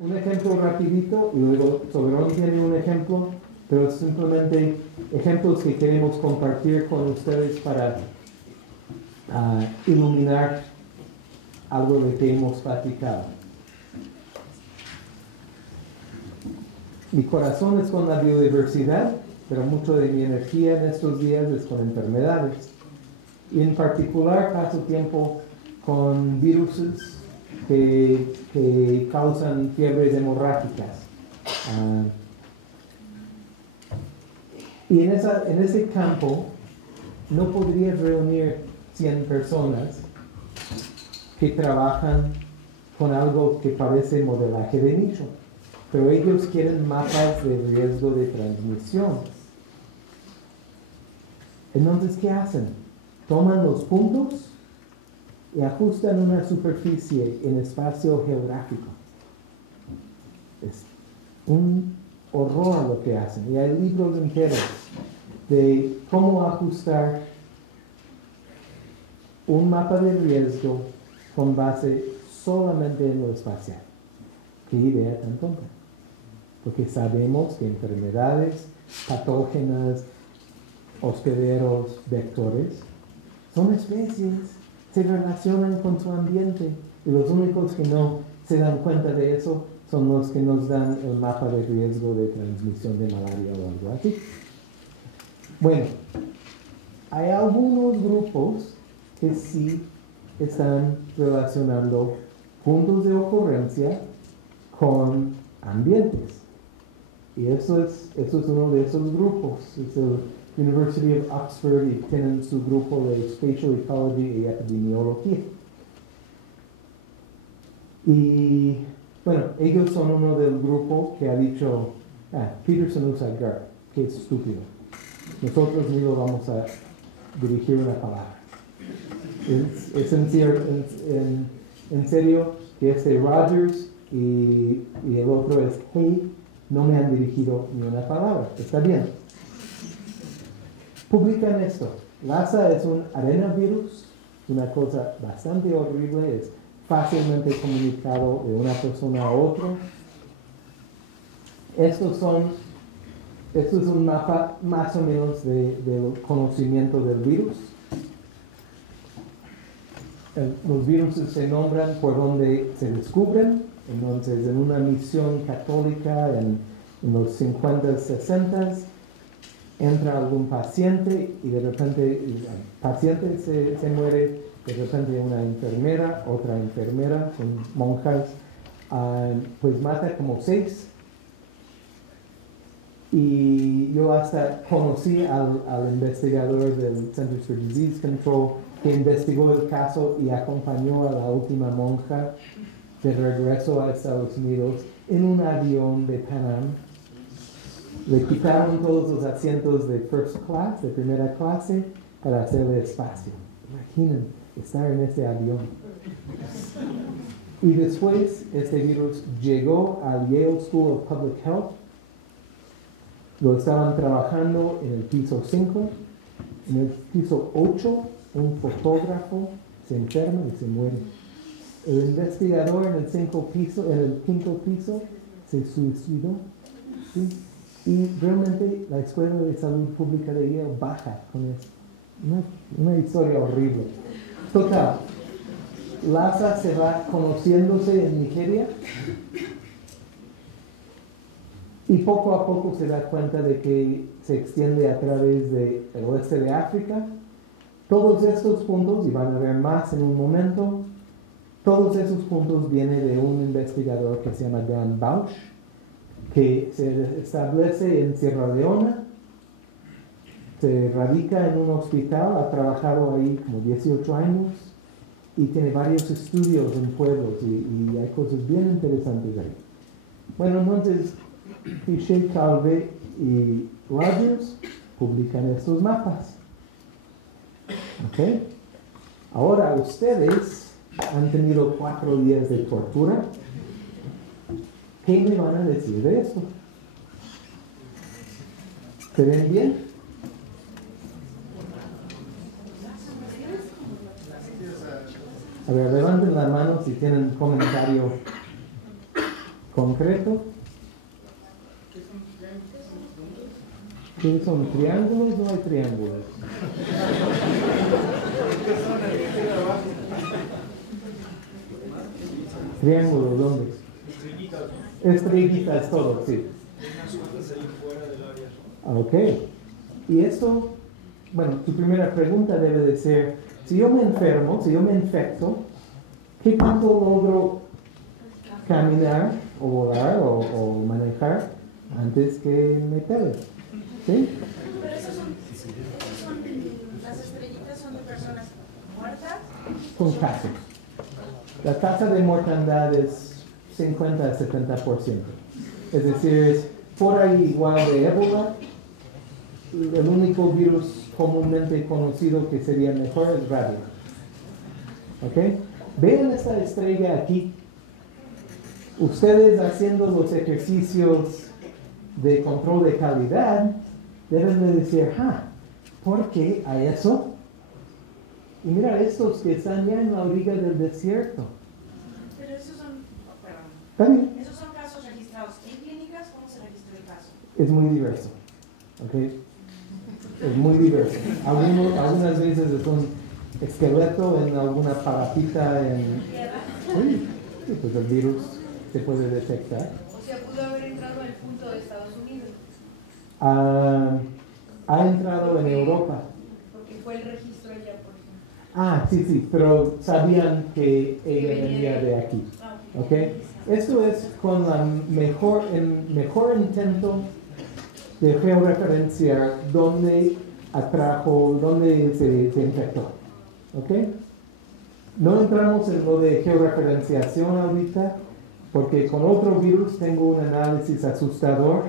Un ejemplo rapidito y luego Soberón tiene un ejemplo, pero simplemente ejemplos que queremos compartir con ustedes para iluminar algo de que hemos platicado. Mi corazón es con la biodiversidad, pero mucho de mi energía en estos días es con enfermedades. Y en particular paso tiempo con viruses que causan fiebres hemorrágicas. Y en ese campo no podría reunir 100 personas que trabajan con algo que parece modelaje de nicho, pero ellos quieren mapas de riesgo de transmisión. Entonces, ¿qué hacen? Toman los puntos y ajustan una superficie en espacio geográfico. Es un horror lo que hacen. Y hay libros enteros de cómo ajustar un mapa de riesgo con base solamente en lo espacial. Qué idea tan tonta. Porque sabemos que enfermedades patógenas, hospederos, vectores, son especies, se relacionan con su ambiente y los únicos que no se dan cuenta de eso son los que nos dan el mapa de riesgo de transmisión de malaria o algo así. Bueno, hay algunos grupos que sí están relacionando puntos de ocurrencia con ambientes. Y eso es uno de esos grupos. Es el University of Oxford y tienen su grupo de Spatial Ecology y Epidemiología. Y bueno, ellos son uno del grupo que ha dicho, Peterson usa GERD, qué estúpido. Nosotros ni lo vamos a dirigir una palabra. Es en serio que Rogers y el otro es Hay, no me han dirigido ni una palabra. Está bien. Publican esto. Lassa es un arenavirus, una cosa bastante horrible, es fácilmente comunicado de una persona a otra. Esto es un mapa más o menos del conocimiento del virus. Los virus se nombran por donde se descubren. Entonces, en una misión católica en los 50s, 60s, entra algún paciente y de repente el paciente se muere, de repente una enfermera, otra enfermera, son monjas, pues mata como 6. Y yo hasta conocí al investigador del Centers for Disease Control que investigó el caso y acompañó a la última monja de regreso a Estados Unidos en un avión de Pan Am. Le quitaron todos los asientos de first class, de primera clase, para hacerle espacio. Imaginen estar en este avión. Y después este virus llegó al Yale School of Public Health. Lo estaban trabajando en el piso 5. En el piso 8, un fotógrafo se enferma y se muere. El investigador en el quinto piso se suicidó. ¿Sí? Y realmente la Escuela de Salud Pública de Yale baja con eso. Una historia horrible. Total, Lassa se va conociéndose en Nigeria y poco a poco se da cuenta de que se extiende a través del oeste de África. Todos estos puntos, y van a ver más en un momento, todos esos puntos vienen de un investigador que se llama Dan Bausch, que se establece en Sierra Leona, se radica en un hospital, ha trabajado ahí como 18 años y tiene varios estudios en pueblos y hay cosas bien interesantes ahí. Bueno, entonces Fichet, Calvé y Rogers publican estos mapas. ¿Okay? Ahora ustedes han tenido 4 días de tortura, ¿qué me van a decir de eso? ¿Se ven bien? A ver, levanten la mano si tienen un comentario concreto. ¿Qué son triángulos? No hay triángulos. ¿Triángulos dónde? Estrellitas, todo, sí. Ok. Y eso, bueno, tu primera pregunta debe de ser, si yo me enfermo, si yo me infecto, ¿qué tanto logro caminar o volar o manejar antes que me pegue? ¿Sí? Pero las estrellitas son de personas muertas. Son casos. La tasa de mortandad es 50 a 70%. Es decir, es por ahí igual de ébola. El único virus comúnmente conocido que sería mejor es radio. ¿Ok? Vean esta estrella aquí. Ustedes haciendo los ejercicios de control de calidad deben de decir, ¿por qué hay eso? Y mira estos que están ya en la orilla del desierto. Pero esos son, ¿También? esos son casos registrados en clínicas. ¿Cómo se registra el caso? Es muy diverso. ¿Ok? Es muy diverso. Algunas veces es un esqueleto en alguna paratita en... Sí, pues el virus se puede detectar. O sea, pudo haber entrado al punto de Estados Unidos. Ha entrado en Europa. Porque fue el registro allá, por ejemplo. Sí, pero sabían que ella venía de aquí. ¿Ok? Eso es con el mejor intento de georreferenciar dónde atrajo, dónde se infectó. ¿Ok? No entramos en lo de georreferenciación ahorita, porque con otro virus tengo un análisis asustador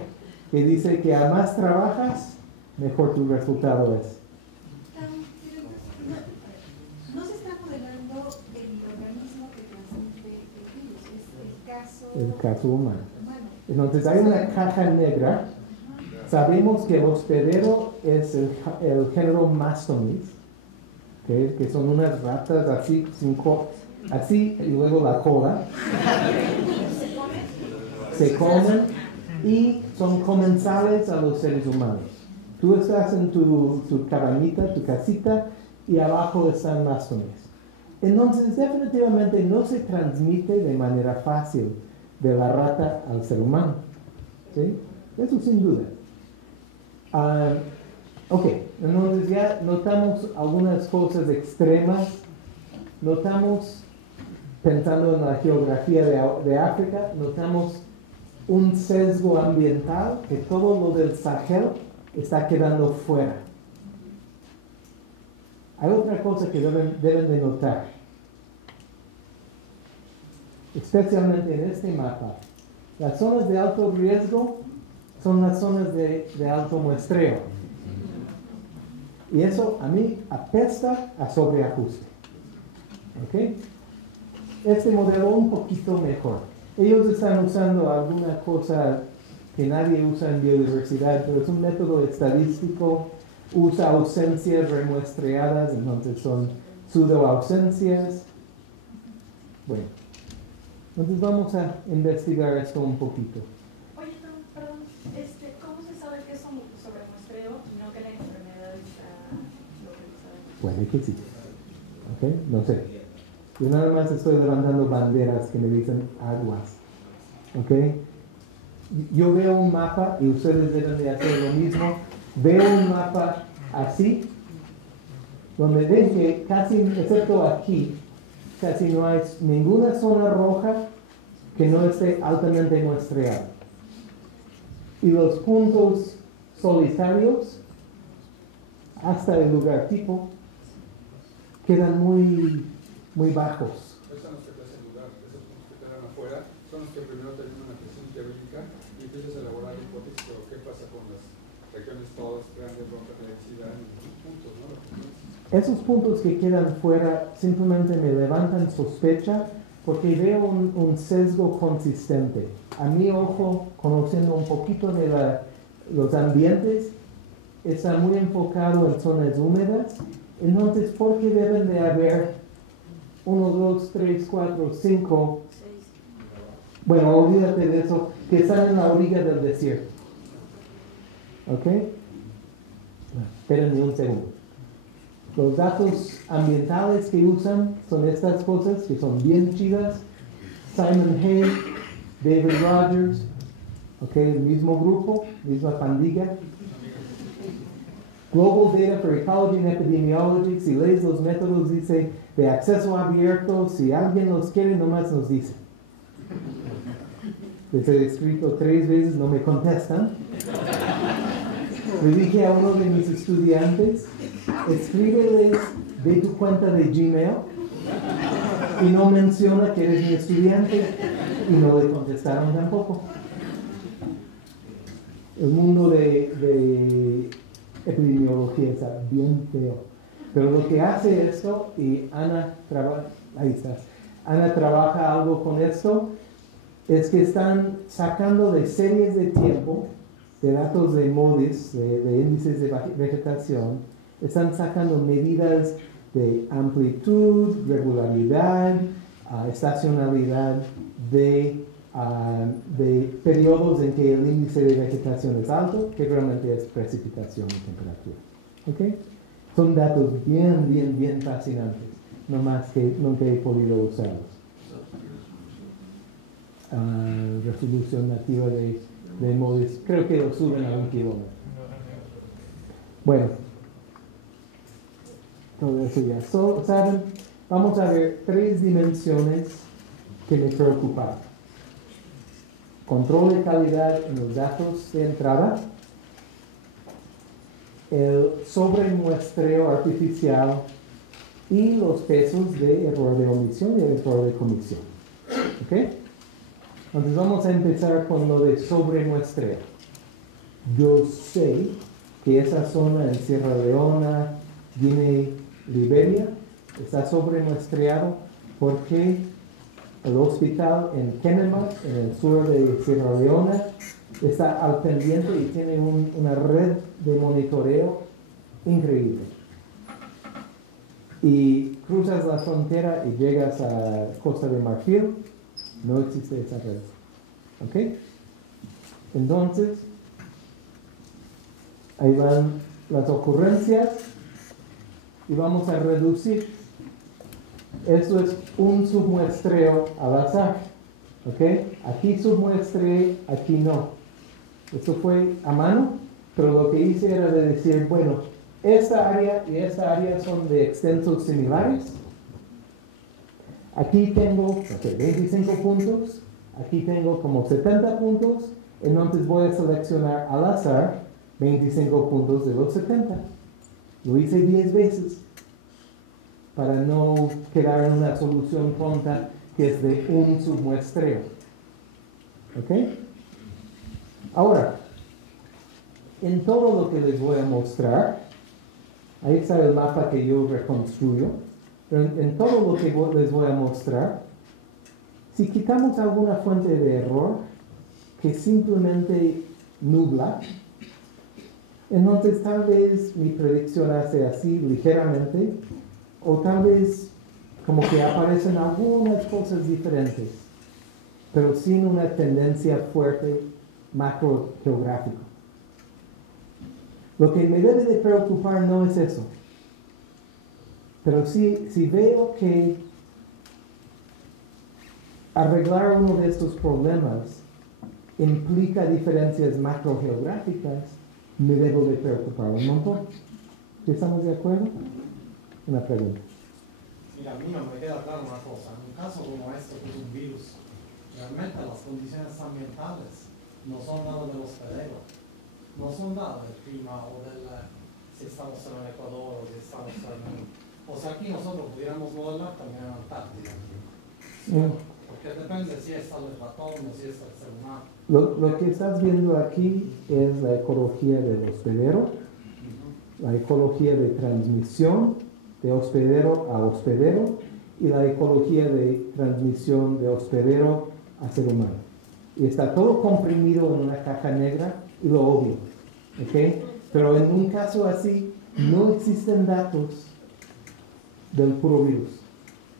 que dice que a más trabajas, mejor tu resultado es. No se está modelando el organismo que transmite el virus, es El caso humano. Entonces hay una caja negra. Sabemos que el hospedero es el género Mastomys, que son unas ratas así, así y luego la cola. Se comen y son comensales a los seres humanos. Tú estás en tu cabañita, tu casita, y abajo están Mastomys. Entonces definitivamente no se transmite de manera fácil de la rata al ser humano. ¿Sí? Eso sin duda. Ok, entonces ya notamos algunas cosas extremas. Notamos, pensando en la geografía de África, notamos un sesgo ambiental, que todo lo del Sahel está quedando fuera. Hay otra cosa que deben de notar, especialmente en este mapa. Las zonas de alto riesgo son las zonas de alto muestreo. Y eso a mí apesta a sobreajuste. ¿Ok? Este modelo un poquito mejor. Ellos están usando alguna cosa que nadie usa en biodiversidad, pero es un método estadístico, usa ausencias remuestreadas, entonces son pseudo-ausencias. Bueno, entonces vamos a investigar esto un poquito. Oye, perdón, ¿cómo se sabe que es un sobremuestreo y no que la enfermedad está localizada? Puede que sí. ¿Ok? No sé. Yo nada más estoy levantando banderas que me dicen aguas. ¿Ok? Yo veo un mapa y ustedes deben de hacer lo mismo. Veo un mapa así, donde ven que casi, excepto aquí, casi no hay ninguna zona roja que no esté altamente muestreada. Y los puntos solitarios, hasta el lugar tipo, quedan muy bajos. Esos son los que te hacen dudar, esos puntos que quedan afuera son los que primero terminan una presión teórica y empiezas a elaborar hipótesis sobre qué pasa con las regiones todas grandes, rojas de densidad en los puntos, ¿no? Esos puntos que quedan fuera simplemente me levantan sospecha porque veo un sesgo consistente. A mi ojo, conociendo un poquito de los ambientes, está muy enfocado en zonas húmedas. Entonces, ¿por qué deben de haber 1, 2, 3, 4, 5? Bueno, olvídate de eso, que están en la orilla del desierto. ¿Ok? Espérenme un segundo. Los datos ambientales que usan son estas cosas que son bien chidas. Simon Hay, David Rogers, ¿ok? El mismo grupo, misma pandilla. Global Data for Ecology and Epidemiology. Si lees los métodos, dice de acceso abierto. Si alguien los quiere, nomás nos dice. Les he escrito 3 veces, no me contestan. Le dije a uno de mis estudiantes, escríbeles de tu cuenta de Gmail y no menciona que eres mi estudiante, y no le contestaron tampoco. El mundo de epidemiología está bien feo. Pero lo que hace esto, y Ana trabaja algo con esto, es que están sacando de series de tiempo, de datos de MODIS, de índices de vegetación, están sacando medidas de amplitud, regularidad, estacionalidad de periodos en que el índice de vegetación es alto, que realmente es precipitación y temperatura. ¿Okay? Son datos bien fascinantes, no más que nunca he podido usarlos. Resolución nativa de MODIS, creo que lo suben a 1 kilómetro. Bueno, todo eso ya saben. Vamos a ver 3 dimensiones que me preocupan. Control de calidad en los datos de entrada, el sobremuestreo artificial y los pesos de error de omisión y error de comisión. ¿Ok? Entonces vamos a empezar con lo de sobremuestreo. Yo sé que esa zona en Sierra Leona, Guinea, Liberia, está sobremuestreado porque el hospital en Kenema, en el sur de Sierra Leona, está al pendiente y tiene una red de monitoreo increíble. Y cruzas la frontera y llegas a Costa de Marfil, no existe esa red. ¿Ok? Entonces, ahí van las ocurrencias y vamos a reducir. Esto es un submuestreo al azar. ¿Ok? Aquí submuestré, aquí no. Esto fue a mano, pero lo que hice era de decir, bueno, esta área y esta área son de extensos similares. Aquí tengo 25 puntos, aquí tengo como 70 puntos, entonces voy a seleccionar al azar 25 puntos de los 70. Lo hice 10 veces para no quedar en una solución pronta que es de un submuestreo. ¿Ok? Ahora, en todo lo que les voy a mostrar, ahí está el mapa que yo reconstruyo, pero en todo lo que les voy a mostrar, si quitamos alguna fuente de error que simplemente nubla, entonces tal vez mi predicción hace así ligeramente, o tal vez como que aparecen algunas cosas diferentes, pero sin una tendencia fuerte macro geográfica. Lo que me debe de preocupar no es eso, pero si veo que arreglar uno de estos problemas implica diferencias macrogeográficas, me debo de preocupar un montón. ¿Estamos de acuerdo? Una pregunta. Mira, a mí no me queda claro una cosa. En un caso como este, que es un virus, realmente las condiciones ambientales no son dadas del hospedero, no son dadas del clima o si estamos en el Ecuador o si estamos en... O sea, aquí nosotros pudiéramos modelar también en Antártida. Porque depende si es el ratón o si es el ser humano. Lo que estás viendo aquí es la ecología del hospedero, la ecología de transmisión de hospedero a hospedero y la ecología de transmisión de hospedero a ser humano. Y está todo comprimido en una caja negra y lo obvio. ¿Okay? Pero en un caso así no existen datos del puro virus.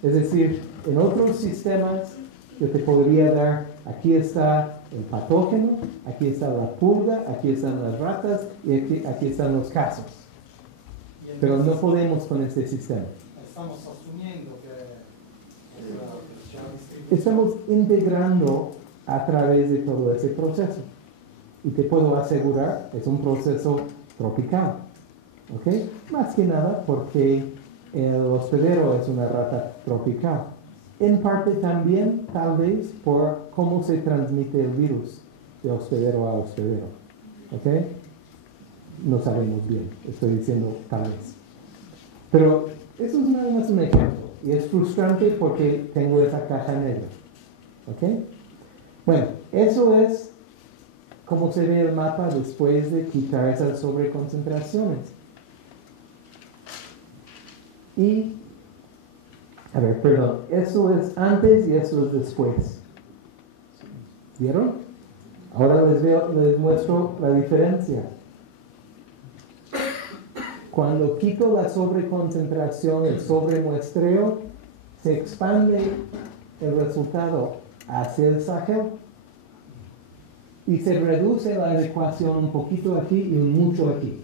Es decir, en otros sistemas yo te podría dar, aquí está el patógeno, aquí está la pulga, aquí están las ratas y aquí están los casos. Pero no podemos con este sistema. Estamos asumiendo que Estamos integrando a través de todo ese proceso. Y te puedo asegurar, es un proceso tropical. ¿Ok? Más que nada porque el hospedero es una rata tropical. En parte también, tal vez, por cómo se transmite el virus de hospedero a hospedero. ¿Ok? No sabemos bien, estoy diciendo tal vez. Pero eso es nada más un ejemplo. Y es frustrante porque tengo esa caja negra. ¿Ok? Bueno, eso es como se ve el mapa después de quitar esas sobreconcentraciones. Y, a ver, perdón, eso es antes y eso es después. ¿Vieron? Ahora les muestro la diferencia. Cuando quito la sobreconcentración, el sobremuestreo, se expande el resultado hacia el Sahel y se reduce la adecuación un poquito aquí y un mucho aquí.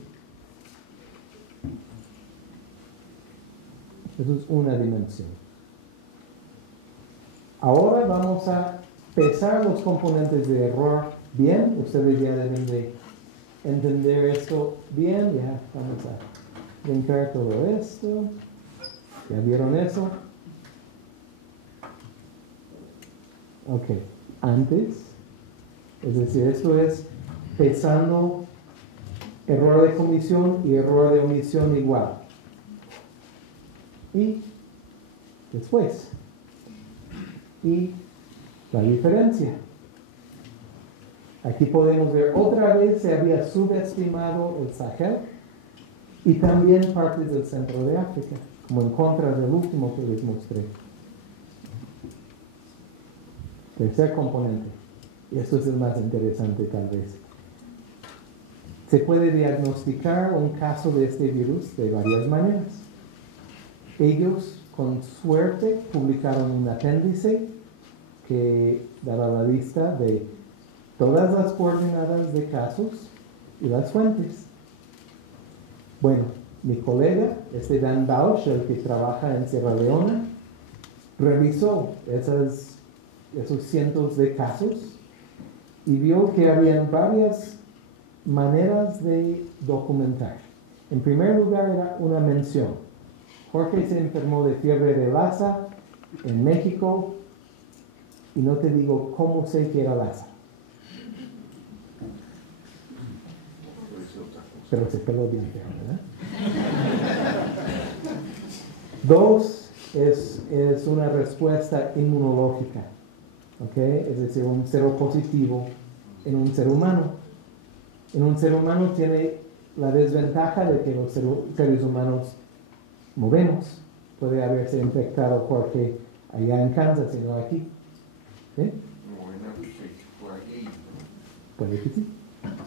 Eso es una dimensión. Ahora vamos a pesar los componentes de error bien. Ustedes ya deben de entender esto bien. Ya vamos a limpiar todo esto. ¿Ya vieron eso? Ok. Antes, es decir, esto es pesando error de comisión y error de omisión igual. Y después. Y la diferencia. Aquí podemos ver otra vez se había subestimado el Sahel y también partes del centro de África, como en contra del último que les mostré. Tercer componente. Y esto es el más interesante tal vez. Se puede diagnosticar un caso de este virus de varias maneras. Ellos, con suerte, publicaron un apéndice que daba la lista de todas las coordenadas de casos y las fuentes. Bueno, mi colega, Dan Bausch, el que trabaja en Sierra Leona, revisó esos cientos de casos y vio que habían varias maneras de documentar. En primer lugar era una mención. Jorge se enfermó de fiebre de Lassa en México y no te digo cómo sé que era Lassa. Pero se peló bien feo, ¿verdad? Dos, es una respuesta inmunológica, ¿ok? Es decir, un seropositivo en un ser humano. En un ser humano tiene la desventaja de que los seres humanos movemos. Puede haberse infectado porque allá en Kansas y no aquí. ¿Sí? Puede que sí.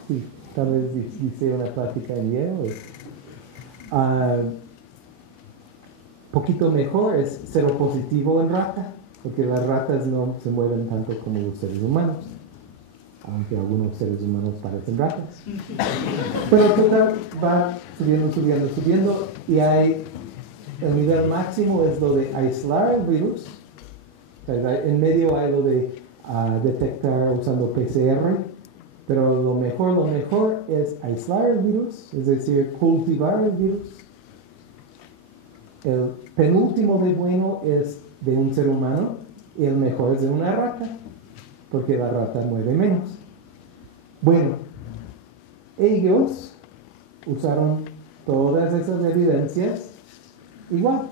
Sí, tal vez hice una plática en Yale. Poquito mejor es seropositivo en rata, porque las ratas no se mueven tanto como los seres humanos, aunque algunos seres humanos parecen ratas. Pero total va subiendo y el nivel máximo es lo de aislar el virus. En medio hay lo de detectar usando PCR, pero lo mejor es aislar el virus, es decir, cultivar el virus. El penúltimo de bueno es de un ser humano y el mejor es de una rata, porque la rata mueve menos. Bueno, ellos usaron todas esas evidencias igual.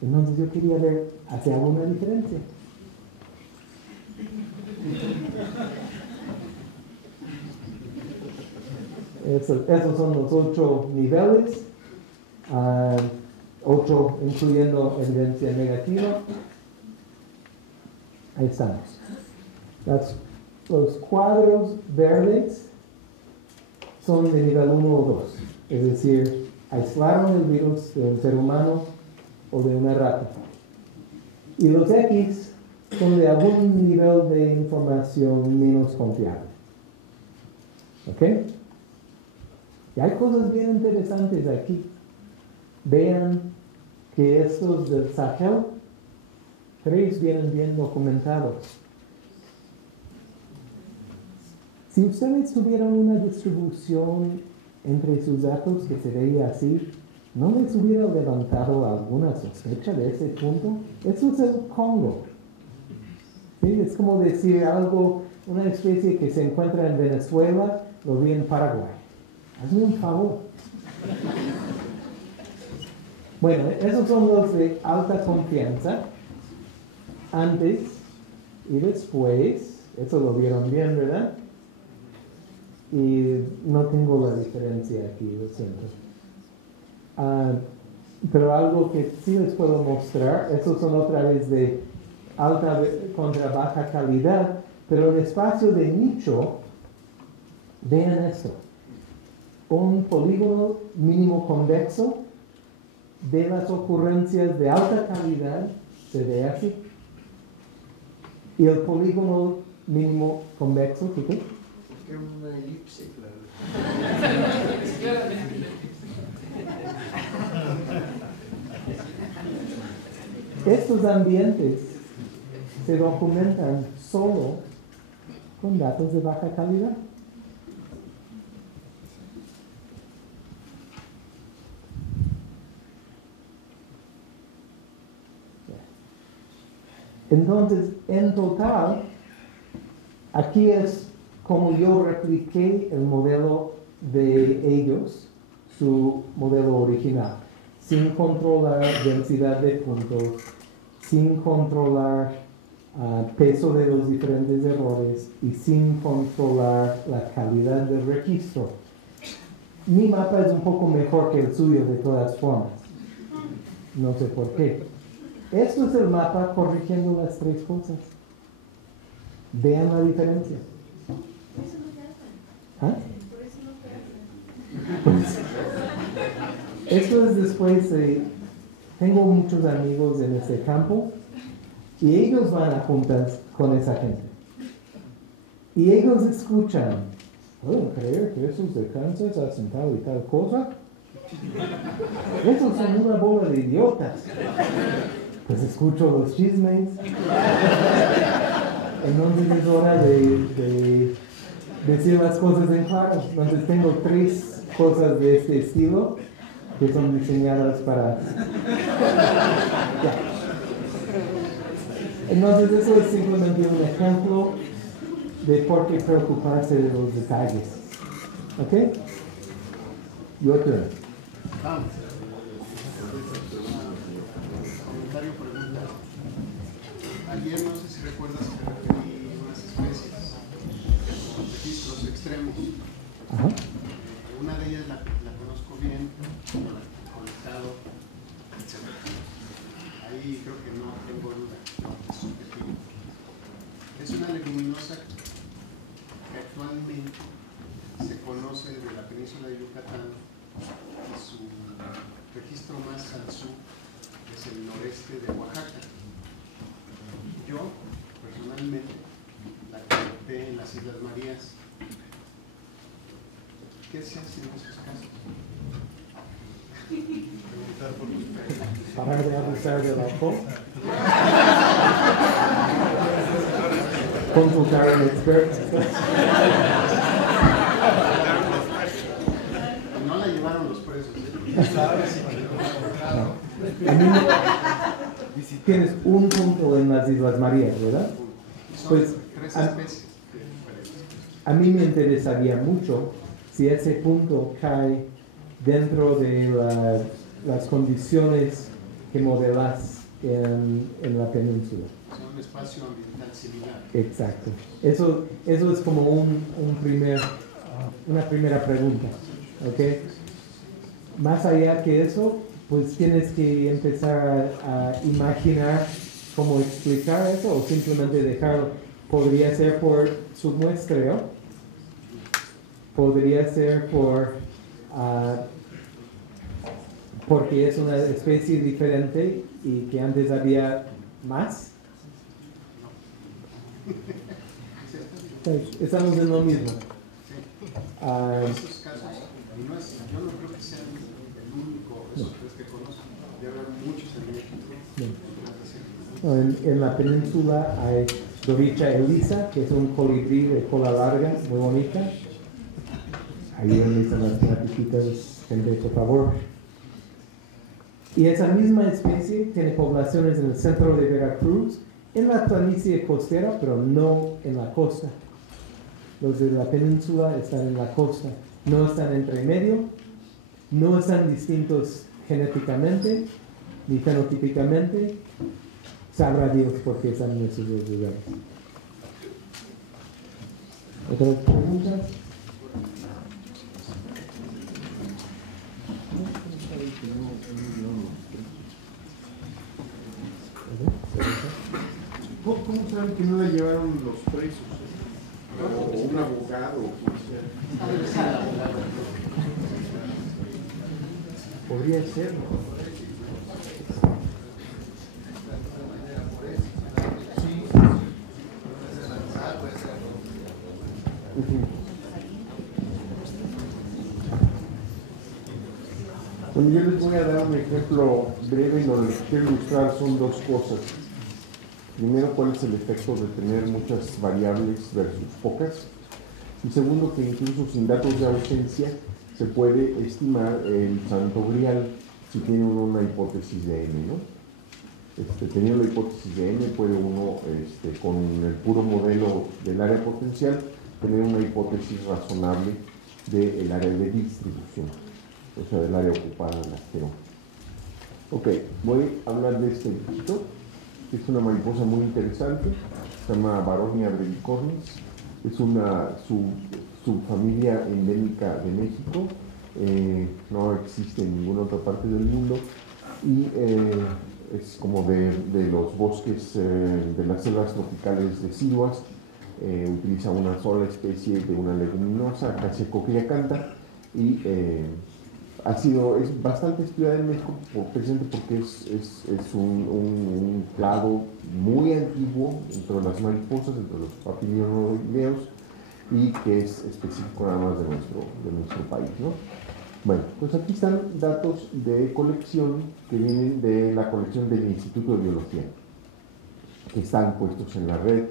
Entonces yo quería ver, ¿hace alguna diferencia? Esos son los 8 niveles. 8 incluyendo evidencia negativa. Ahí estamos. Los cuadros verdes son de nivel 1 o 2, es decir, aislaron el virus de un ser humano o de una rata. Y los X son de algún nivel de información menos confiable. ¿Ok? Y hay cosas bien interesantes aquí. Vean que estos del Sahel, 3 vienen bien documentados. Si ustedes tuvieran una distribución entre sus datos que se veía así, ¿no les hubiera levantado alguna sospecha de ese punto? Eso es el Congo. ¿Sí? Es como decir algo, una especie que se encuentra en Venezuela, lo vi en Paraguay. Hazme un favor. Bueno, esos son los de alta confianza. Antes y después, eso lo vieron bien, ¿verdad? Y no tengo la diferencia aquí, lo siento. Pero algo que sí les puedo mostrar, esos son otra vez de alta contra baja calidad, pero en espacio de nicho, vean esto. Un polígono mínimo convexo de las ocurrencias de alta calidad se ve así. Y el polígono mínimo convexo, ¿qué? Que una elipse, claro. Estos ambientes se documentan solo con datos de baja calidad. Entonces, en total, aquí es como yo repliqué el modelo de ellos, su modelo original, sin controlar densidad de puntos, sin controlar peso de los diferentes errores y sin controlar la calidad del registro. Mi mapa es un poco mejor que el suyo de todas formas. No sé por qué. Esto es el mapa corrigiendo las 3 cosas. Vean la diferencia. Por eso no te hacen. ¿Ah? Por eso no te hacen. Esto es después de... Tengo muchos amigos en este campo y ellos van a juntas con esa gente. Y ellos escuchan, ¿pueden creer que esos de Kansas hacen tal y tal cosa? Esos son una bola de idiotas. Pues escucho los chismes. Entonces es hora de decir las cosas en claro. Entonces tengo 3 cosas de este estilo que son diseñadas para... Ya. Entonces eso es simplemente un ejemplo de por qué preocuparse de los detalles. ¿Ok? Your turn. Comentario, pregunta. Ayer no sé si recuerdas que referí unas especies con registros extremos. Ajá. Una de ellas la conozco bien, la he conectado, etc. Ahí creo que no tengo duda, es subjetivo. Es una leguminosa que actualmente se conoce desde la península de Yucatán y su registro más al sur es el noreste de Oaxaca. Yo, personalmente, la conecté en las Islas Marías. ¿Qué se hace en esos casos? Preguntar por ustedes. Parar de abusar del alcohol. Consultar al experto. No la llevaron los presos. A mí tienes un punto en las Islas Marías, ¿verdad? Pues Son 3 especies. a mí me interesaría mucho si ese punto cae dentro de las condiciones que modelas en la península. Son un espacio ambiental similar. Exacto. Eso es como una primera pregunta. ¿Ok? Más allá que eso, pues tienes que empezar a imaginar cómo explicar eso o simplemente dejarlo. Podría ser por submuestreo, podría ser porque es una especie diferente y que antes había más. Estamos en lo mismo. En estos casos, yo no creo que sea el único, esos tres que conozco. Debe haber muchos en México. En la península hay Doricha elisa, que es un colibrí de cola larga, muy bonita. Ayúdenme a las platiquitas, gente, por favor. Y esa misma especie tiene poblaciones en el centro de Veracruz, en la planicie costera, pero no en la costa. Los de la península están en la costa, no están entre medio, no están distintos genéticamente ni fenotípicamente. Sabrá Dios por qué están en esos dos lugares. ¿Otras preguntas? ¿Cómo saben que no la llevaron los presos? O un abogado, o quien sea. Podría ser, ¿no? Bueno, yo les voy a dar un ejemplo breve y lo que quiero ilustrar son dos cosas. Primero, cuál es el efecto de tener muchas variables versus pocas. Y segundo, que incluso sin datos de ausencia se puede estimar el santo grial si tiene uno una hipótesis de N, ¿no? Teniendo la hipótesis de N, puede uno, con el puro modelo del área potencial, tener una hipótesis razonable del área de distribución, o sea, del área ocupada en la que no. Ok, voy a hablar de este bichito. Es una mariposa muy interesante, se llama Baronia brevicornis, es una subfamilia endémica de México, no existe en ninguna otra parte del mundo y es como de los bosques de las selvas tropicales deciduas, utiliza una sola especie de una leguminosa, Acacia cochleacantha, y es bastante estudiada en México precisamente porque es un clado muy antiguo entre las mariposas, entre los papilionoideos, y que es específico nada más de nuestro país, ¿no? Bueno, pues aquí están datos de colección que vienen de la colección del Instituto de Biología, que están puestos en la red,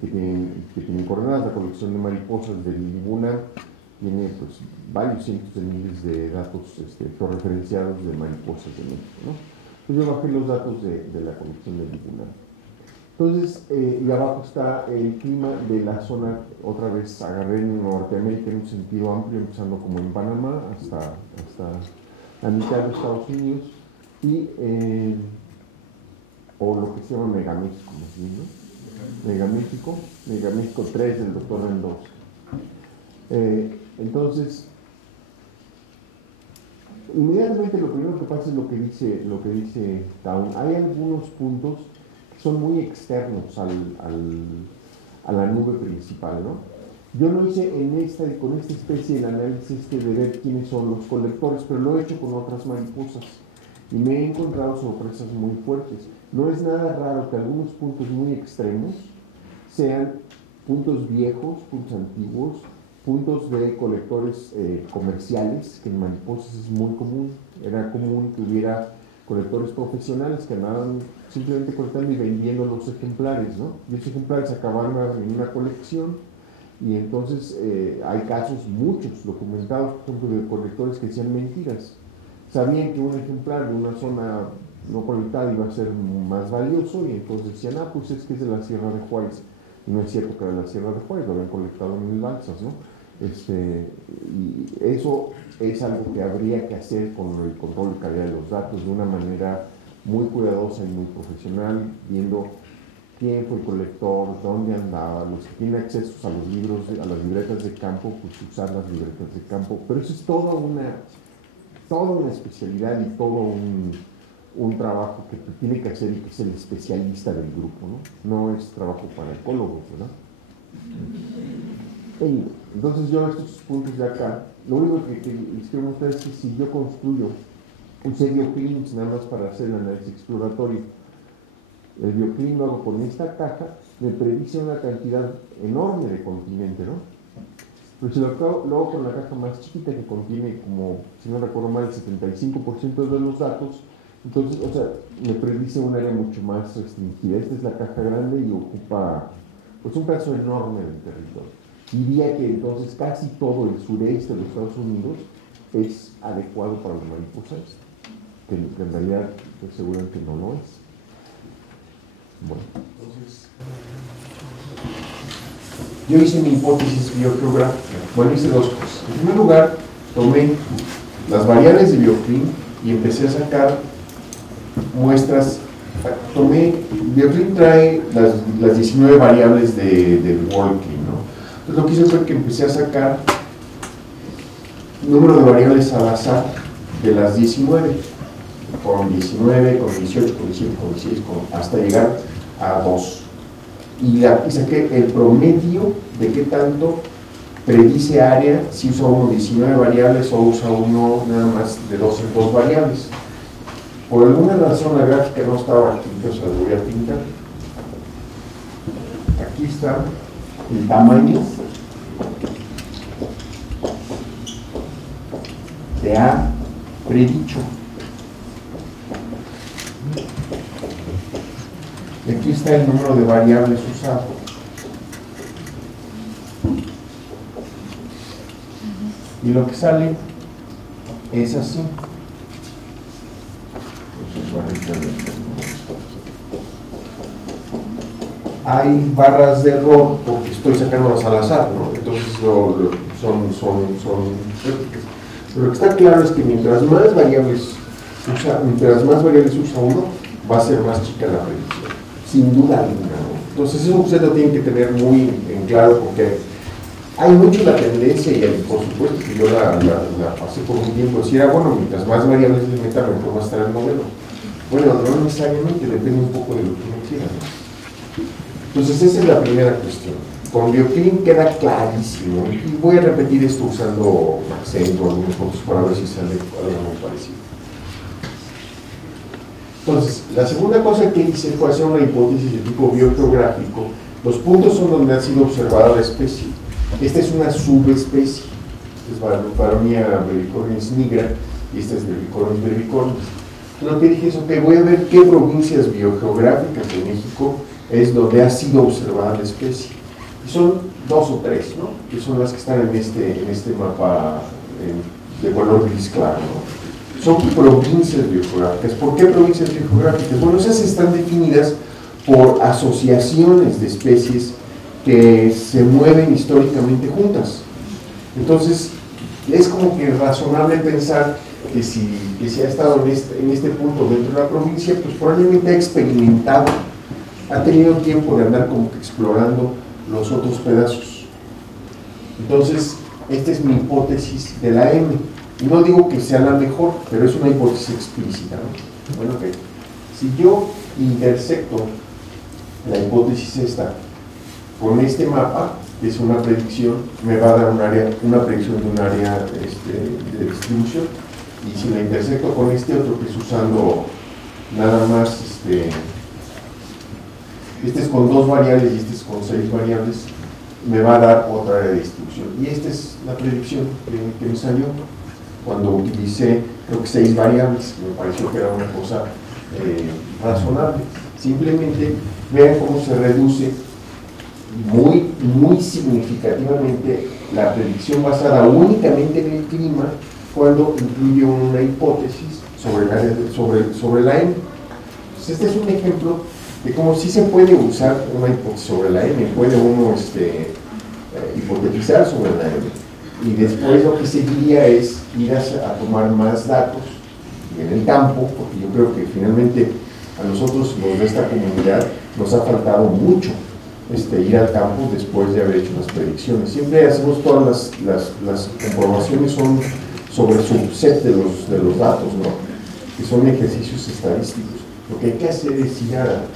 que tienen coordenadas. La colección de mariposas del Libuna tiene pues varios cientos de miles de datos autorreferenciados de mariposas de México, ¿no? Entonces yo bajé los datos de la colección del Libuna. Entonces, y abajo está el clima de la zona, otra vez agarré en Norteamérica en un sentido amplio, empezando como en Panamá hasta la mitad de Estados Unidos, y o lo que se llama Megaméxico, más bien, ¿no? Megaméxico 3 del doctor Mendoza. Entonces, inmediatamente lo primero que pasa es lo que dice Town. Hay algunos puntos que son muy externos a la nube principal, ¿no? Yo no hice con esta especie el análisis de ver quiénes son los colectores, pero lo he hecho con otras mariposas y me he encontrado sorpresas muy fuertes. No es nada raro que algunos puntos muy extremos sean puntos viejos, puntos antiguos, puntos de colectores comerciales, que en mariposas es muy común. Era común que hubiera colectores profesionales que andaban simplemente colectando y vendiendo los ejemplares, ¿no? Y esos ejemplares acababan en una colección, y entonces hay casos, muchos documentados, por ejemplo, de colectores que decían mentiras. Sabían que un ejemplar de una zona no colectada iba a ser más valioso, y entonces decían, pues es que es de la Sierra de Juárez. Y no es cierto que era de la Sierra de Juárez, lo habían colectado en mil balsas, ¿no? Y eso es algo que habría que hacer con el control de calidad de los datos de una manera muy cuidadosa y muy profesional, viendo quién fue el colector, dónde andaba. Los que tienen acceso a los libros, a las libretas de campo, pues usar las libretas de campo. Pero eso es toda toda una especialidad y todo un trabajo que tiene que hacer y que es el especialista del grupo, ¿no? No es trabajo para ecólogos, ¿verdad? Entonces yo estos puntos de acá, lo único que les quiero mostrar es que si yo construyo un bioclinics nada más para hacer el análisis exploratorio, el bioclinic lo hago con esta caja, me predice una cantidad enorme de continente, ¿no? Pero si lo hago con la caja más chiquita que contiene como, si no recuerdo mal, el 75% de los datos, entonces, o sea, me predice un área mucho más restringida. Esta es la caja grande y ocupa pues un pedazo enorme del territorio. Diría que entonces casi todo el sureste de los Estados Unidos es adecuado para las mariposas, que en realidad pues, seguramente no lo es. Bueno, entonces yo hice mi hipótesis biogeográfica. Bueno, hice dos cosas. En primer lugar, tomé las variables de BioClim y empecé a sacar muestras. BioClim trae las 19 variables del WorldClim, ¿no? Entonces lo que hice fue que empecé a sacar número de variables al azar de las 19, con 19, con 18, con 17, con 16, hasta llegar a 2. Y saqué el promedio de qué tanto predice área si usa uno 19 variables o usa uno nada más de 2 en 2 variables. Por alguna razón la gráfica no estaba aquí, entonces la voy a pintar. Aquí está el tamaño de A predicho. Y aquí está el número de variables usado. Y lo que sale es así. Hay barras de error porque estoy sacándolas al azar, ¿no? Entonces pero lo que está claro es que mientras más variables usa uno, va a ser más chica la predicción, sin duda alguna, ¿no? Entonces eso usted lo tiene que tener muy en claro porque hay mucho la tendencia y por supuesto que yo la pasé por un tiempo, decir, bueno, mientras más variables le meta, mejor va a estar el modelo. Bueno, no necesariamente, depende un poco de lo que uno quiera, ¿no? Entonces esa es la primera cuestión. Con BioClim queda clarísimo, y voy a repetir esto usando acento o algunos puntos para ver si sale algo muy parecido. Entonces, la segunda cosa que hice fue hacer una hipótesis de tipo biogeográfico. Los puntos son donde ha sido observada la especie. Esta es una subespecie. Esta es Baronia brevicornis nigra y esta es Brevicornis brevicornis. Lo que dije es, ok, voy a ver qué provincias biogeográficas de México es donde ha sido observada la especie. Y son 2 o 3, ¿no? Que son las que están en este mapa de color gris claro, ¿no? Son provincias biogeográficas. ¿Por qué provincias biogeográficas? Bueno, esas están definidas por asociaciones de especies que se mueven históricamente juntas. Entonces, es como que razonable pensar que si ha estado en este punto dentro de la provincia, pues probablemente ha experimentado, ha tenido tiempo de andar como que explorando los otros pedazos. Entonces, esta es mi hipótesis de la M. Y no digo que sea la mejor, pero es una hipótesis explícita, ¿no? Bueno, ok. Si yo intersecto la hipótesis esta con este mapa, que es una predicción, me va a dar una predicción de un área de distribución. Y si la intersecto con este otro, que es usando nada más, este es con 2 variables y este es con 6 variables, me va a dar otra área de distribución. Y esta es la predicción que me salió cuando utilicé, creo que 6 variables, que me pareció que era una cosa razonable. Simplemente vean cómo se reduce muy significativamente la predicción basada únicamente en el clima cuando incluye una hipótesis sobre la M. Entonces, este es un ejemplo de cómo sí se puede usar una hipótesis sobre la M, puede uno hipotetizar sobre la M, y después lo que seguiría es ir a tomar más datos en el campo, porque yo creo que finalmente a nosotros, los de esta comunidad, nos ha faltado mucho ir al campo después de haber hecho las predicciones. Siempre hacemos todas las comprobaciones, son sobre subset de los datos, ¿no? Que son ejercicios estadísticos. Lo que hay que hacer es ir al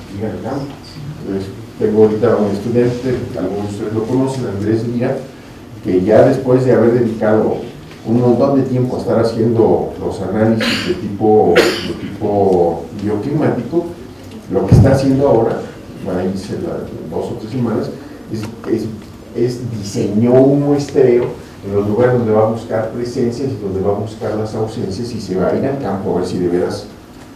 campo. Entonces, tengo ahorita un estudiante, algunos de ustedes lo conocen, Andrés Lira, que ya después de haber dedicado un montón de tiempo a estar haciendo los análisis de tipo bioclimático, lo que está haciendo ahora, van a irse 2 o 3 semanas, es diseñó un muestreo en los lugares donde va a buscar presencias y donde va a buscar las ausencias, y se va a ir al campo a ver si de veras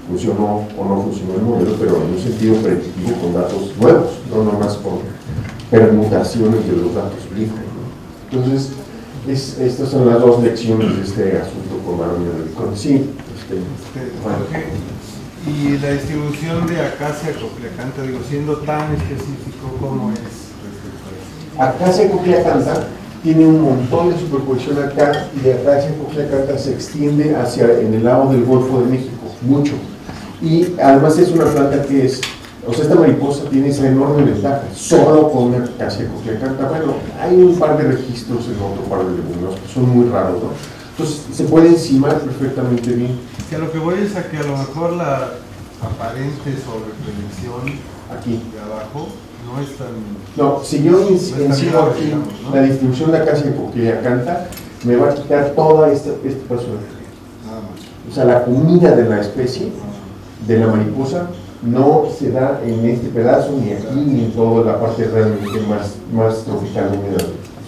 funcionó o no funcionó el modelo, pero en un sentido predictivo con datos nuevos, no nomás con permutaciones de los datos viejos, ¿no? Entonces, estas son las 2 lecciones de este asunto con Maroney. Sí, Jorge, y la distribución de Acacia cochleacantha, digo, siendo tan específico, ¿cómo es respecto a eso? Acacia cochleacantha tiene un montón de superposición acá, y de Acacia cochleacantha se extiende hacia en el lado del Golfo de México, mucho. Y además es una planta que es, o sea, esta mariposa tiene esa enorme ventaja, solo con una Acacia cochleacantha. Bueno, hay un par de registros en otro par de leguminosas que son muy raros, ¿no? Entonces se puede encimar perfectamente bien. Que a lo que voy es a que a lo mejor la aparente sobreproducción Aquí. de abajo no es tan... No, si yo encimo grave, aquí digamos, ¿no? la distribución de Acacia cochleacantha, me va a quitar toda este personaje. Nada más. O sea, la comida de la especie, de la mariposa, no se da en este pedazo, ni aquí, ni en toda la parte realmente más tropical húmeda.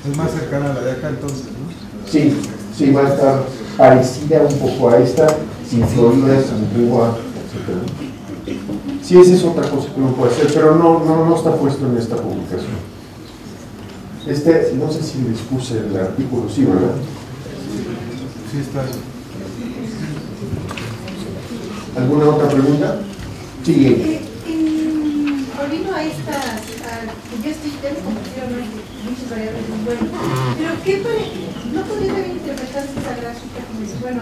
Es más cercana a la de acá entonces, ¿no? Sí, sí, va a estar parecida un poco a esta, sin floridas, sin uva, etc. Sí, esa es otra cosa que uno puede hacer, pero no está puesto en esta publicación. No sé si les puse el artículo, sí, ¿verdad? Sí, está. ¿Alguna otra pregunta? Sí. Volviendo a estas, yo estoy compartieron muchas variables, bueno, pero no podría también interpretarse esa gráfica como dice, bueno,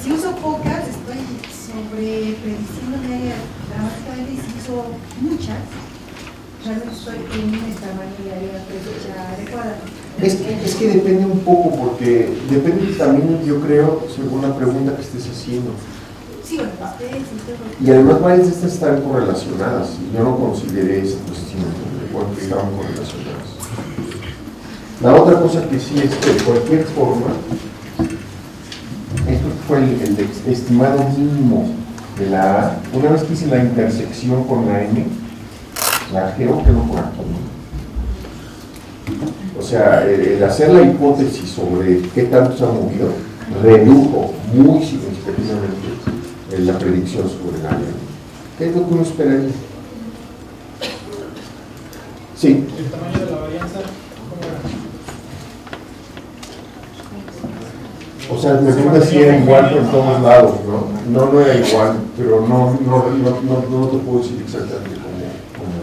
si uso pocas, estoy sobre prediciendo mi área dramáticamente, y si uso muchas, realmente estoy en el tamaño de área adecuada. Es que depende un poco, porque depende también, yo creo, según la pregunta que estés haciendo. Sí, bueno, y además varias de estas están correlacionadas, y yo no consideré esa posición de cuánto estaban correlacionadas. La otra cosa que sí es que de cualquier forma, esto fue el estimado mínimo de la A. Una vez que hice la intersección con la M, la Geo quedó por aquí. O sea, el hacer la hipótesis sobre qué tanto se ha movido redujo muy significativamente la predicción sobre el área. ¿Qué es lo que uno esperaría? Sí. ¿El tamaño de la varianza cómo era? O sea, me pregunta si era igual por todos lados, ¿no? No era igual, pero no te puedo decir exactamente cómo.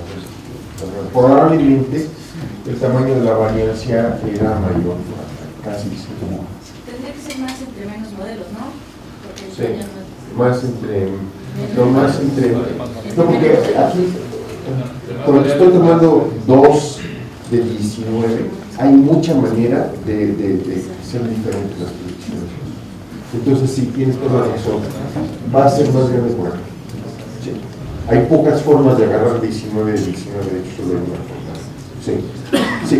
Probablemente el tamaño de la variancia era mayor, casi seguro. Tendría que ser más entre menos modelos, ¿no? Porque Sí. Más entre, no, porque aquí, cuando estoy tomando 2 de 19, hay mucha manera de ser diferentes las predicciones. Entonces, sí, tienes toda la razón, va a ser más grande por aquí. Sí. Hay pocas formas de agarrar 19 de 19, de hecho, solo hay una forma. Sí. Sí.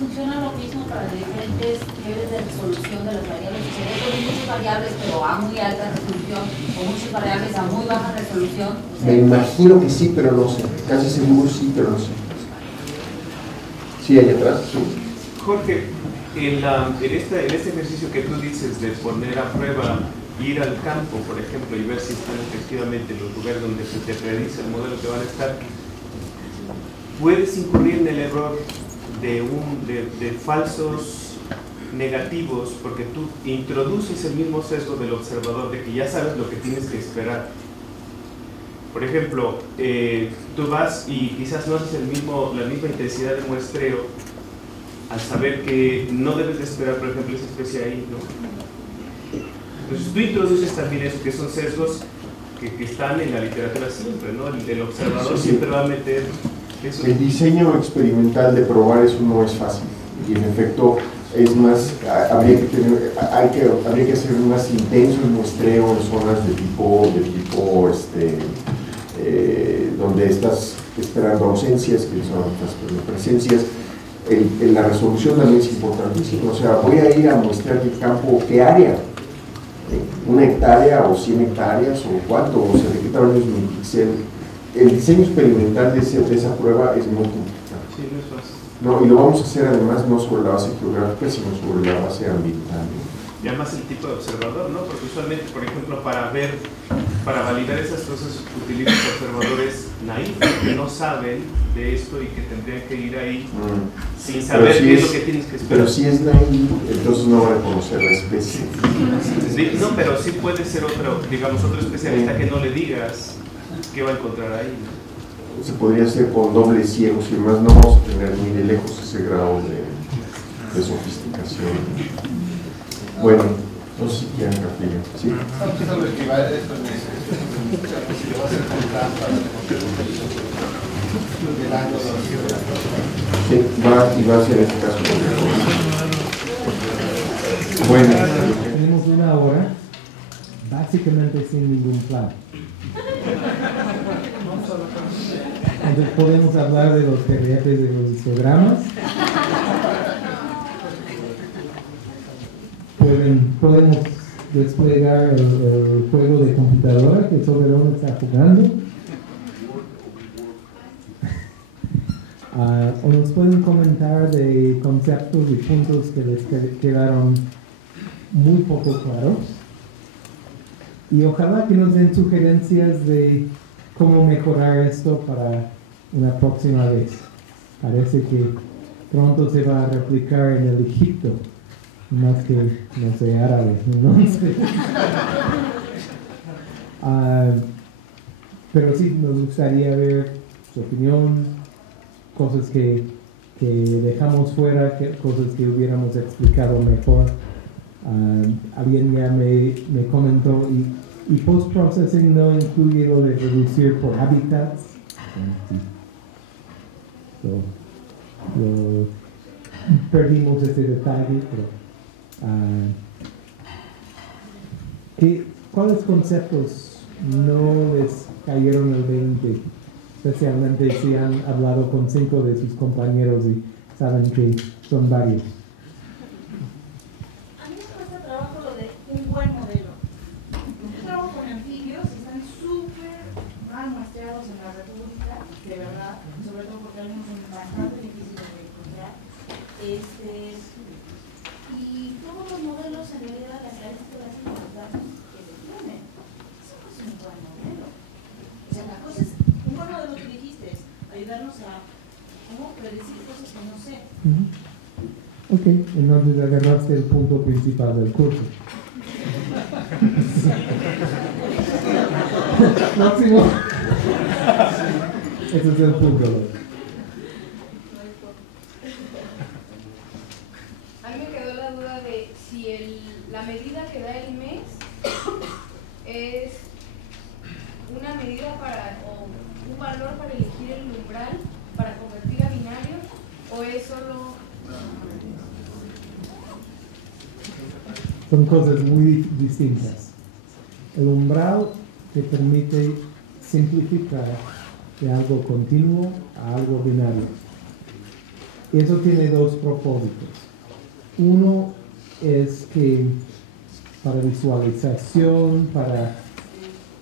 Funciona lo mismo para diferentes niveles de resolución de las variables. Se ve con muchas variables, pero a muy alta resolución, o muchas variables a muy baja resolución. O sea, Me imagino que sí, pero no sé. Casi seguro sí, pero no sé. Sí, allá atrás. Sí. Jorge, en este ejercicio que tú dices de poner a prueba, ir al campo, por ejemplo, y ver si están efectivamente los lugares donde se te predice el modelo que van a estar, puedes incurrir en el error de falsos negativos, porque tú introduces el mismo sesgo del observador de que ya sabes lo que tienes que esperar. Por ejemplo, tú vas y quizás no haces la misma intensidad de muestreo al saber que no debes de esperar, por ejemplo, esa especie ahí, ¿no? Entonces tú introduces también eso, que son sesgos que están en la literatura siempre, ¿no? El observador siempre va a meter eso. El diseño experimental de probar eso no es fácil, y en efecto Es más, habría que hacer más intenso el muestreo en zonas de tipo donde estás esperando ausencias, que son estas presencias. La resolución también es importantísima, o sea, voy a ir a muestrear el campo, ¿qué área? ¿1 hectárea o 100 hectáreas o cuánto? O sea, ¿de qué tamaño es mi pixel? El diseño experimental de esa prueba es muy complicado. Sí, no es fácil. No, y lo vamos a hacer además no sobre la base geográfica, sino sobre la base ambiental. Y además el tipo de observador, ¿no? Porque usualmente, por ejemplo, para validar esas cosas utilizan observadores naivos que no saben de esto y que tendrían que ir ahí sin saber qué es lo que tienes que esperar. Pero si es naivo, entonces no van a conocer la especie. Sí, no, pero sí puede ser otro especialista que no le digas qué va a encontrar ahí, ¿no? Se podría hacer con dobles ciegos y demás, no vamos a tener ni de lejos ese grado de sofisticación. Bueno, no sé si quieren capilla. ¿Sí? ¿Sabes que va a esto en si lo va a hacer con trampa del ángulo? Sí, va a ser este caso. Bueno. Tenemos 1 hora, básicamente sin ningún plan. Entonces podemos hablar de los PDFs de los histogramas. Podemos desplegar el juego de computadora que Soberón está jugando. O nos pueden comentar de conceptos y puntos que les quedaron muy poco claros. Y ojalá que nos den sugerencias de cómo mejorar esto para una próxima vez. Parece que pronto se va a replicar en el Egipto, más que, no sé, árabe, no sé. Pero sí, nos gustaría ver su opinión, cosas que dejamos fuera, cosas que hubiéramos explicado mejor. Alguien ya me comentó, y post-processing no incluye lo de reducir por hábitats. Perdimos ese detalle, pero ¿cuáles conceptos no les cayeron el 20? Especialmente si han hablado con 5 de sus compañeros y saben que son varios. A mí me cuesta trabajo lo de un buen modelo. Yo trabajo con anfibios y están súper mal muestreados en la República, de verdad, sobre todo porque algunos son bastante difíciles de encontrar. Y todos los modelos en realidad las estadísticas y los datos que se tienen. Eso no es un buen modelo. O sea, la cosa es, un buen modelo que dijiste es ayudarnos a cómo predecir cosas que no sé. Ok, entonces agarraste el punto principal del curso. Máximo. Ese es el punto. A mí me quedó la duda de si la medida que da el mes es una medida o un valor para elegir el umbral para convertir a binario, o es solo... Son cosas muy distintas. El umbral te permite simplificar de algo continuo a algo binario. Y eso tiene 2 propósitos. Uno es que para visualización, para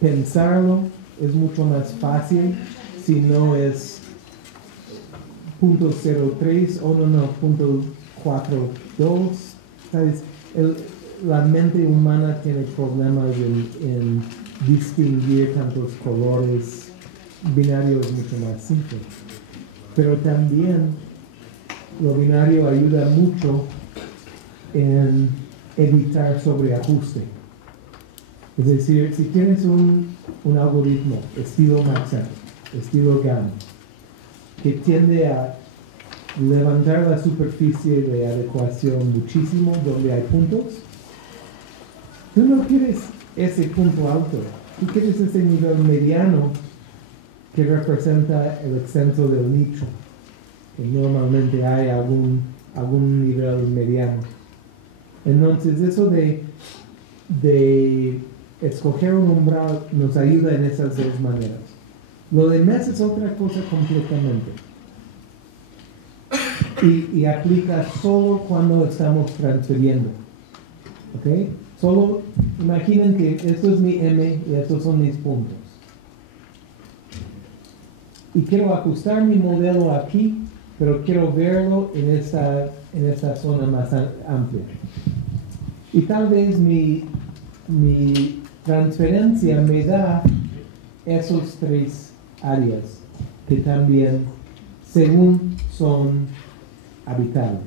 pensarlo, es mucho más fácil si no es .03 o .42. ¿Sabes? La mente humana tiene problemas en distinguir tantos colores. Binario es mucho más simple. Pero también lo binario ayuda mucho en evitar sobreajuste. Es decir, si tienes un algoritmo estilo Maxent, estilo GAN, que tiende a levantar la superficie de adecuación muchísimo donde hay puntos, tú no quieres ese punto alto, tú quieres ese nivel mediano que representa el extenso del nicho, que normalmente hay algún algún nivel mediano. Entonces, eso de escoger un umbral nos ayuda en esas dos maneras. Lo de mes es otra cosa completamente. Y aplica solo cuando estamos transfiriendo. ¿Ok? Solo imaginen que esto es mi M y estos son mis puntos. Y quiero ajustar mi modelo aquí, pero quiero verlo en esta zona más amplia. Y tal vez mi transferencia me da esos tres áreas que también, según son habitables.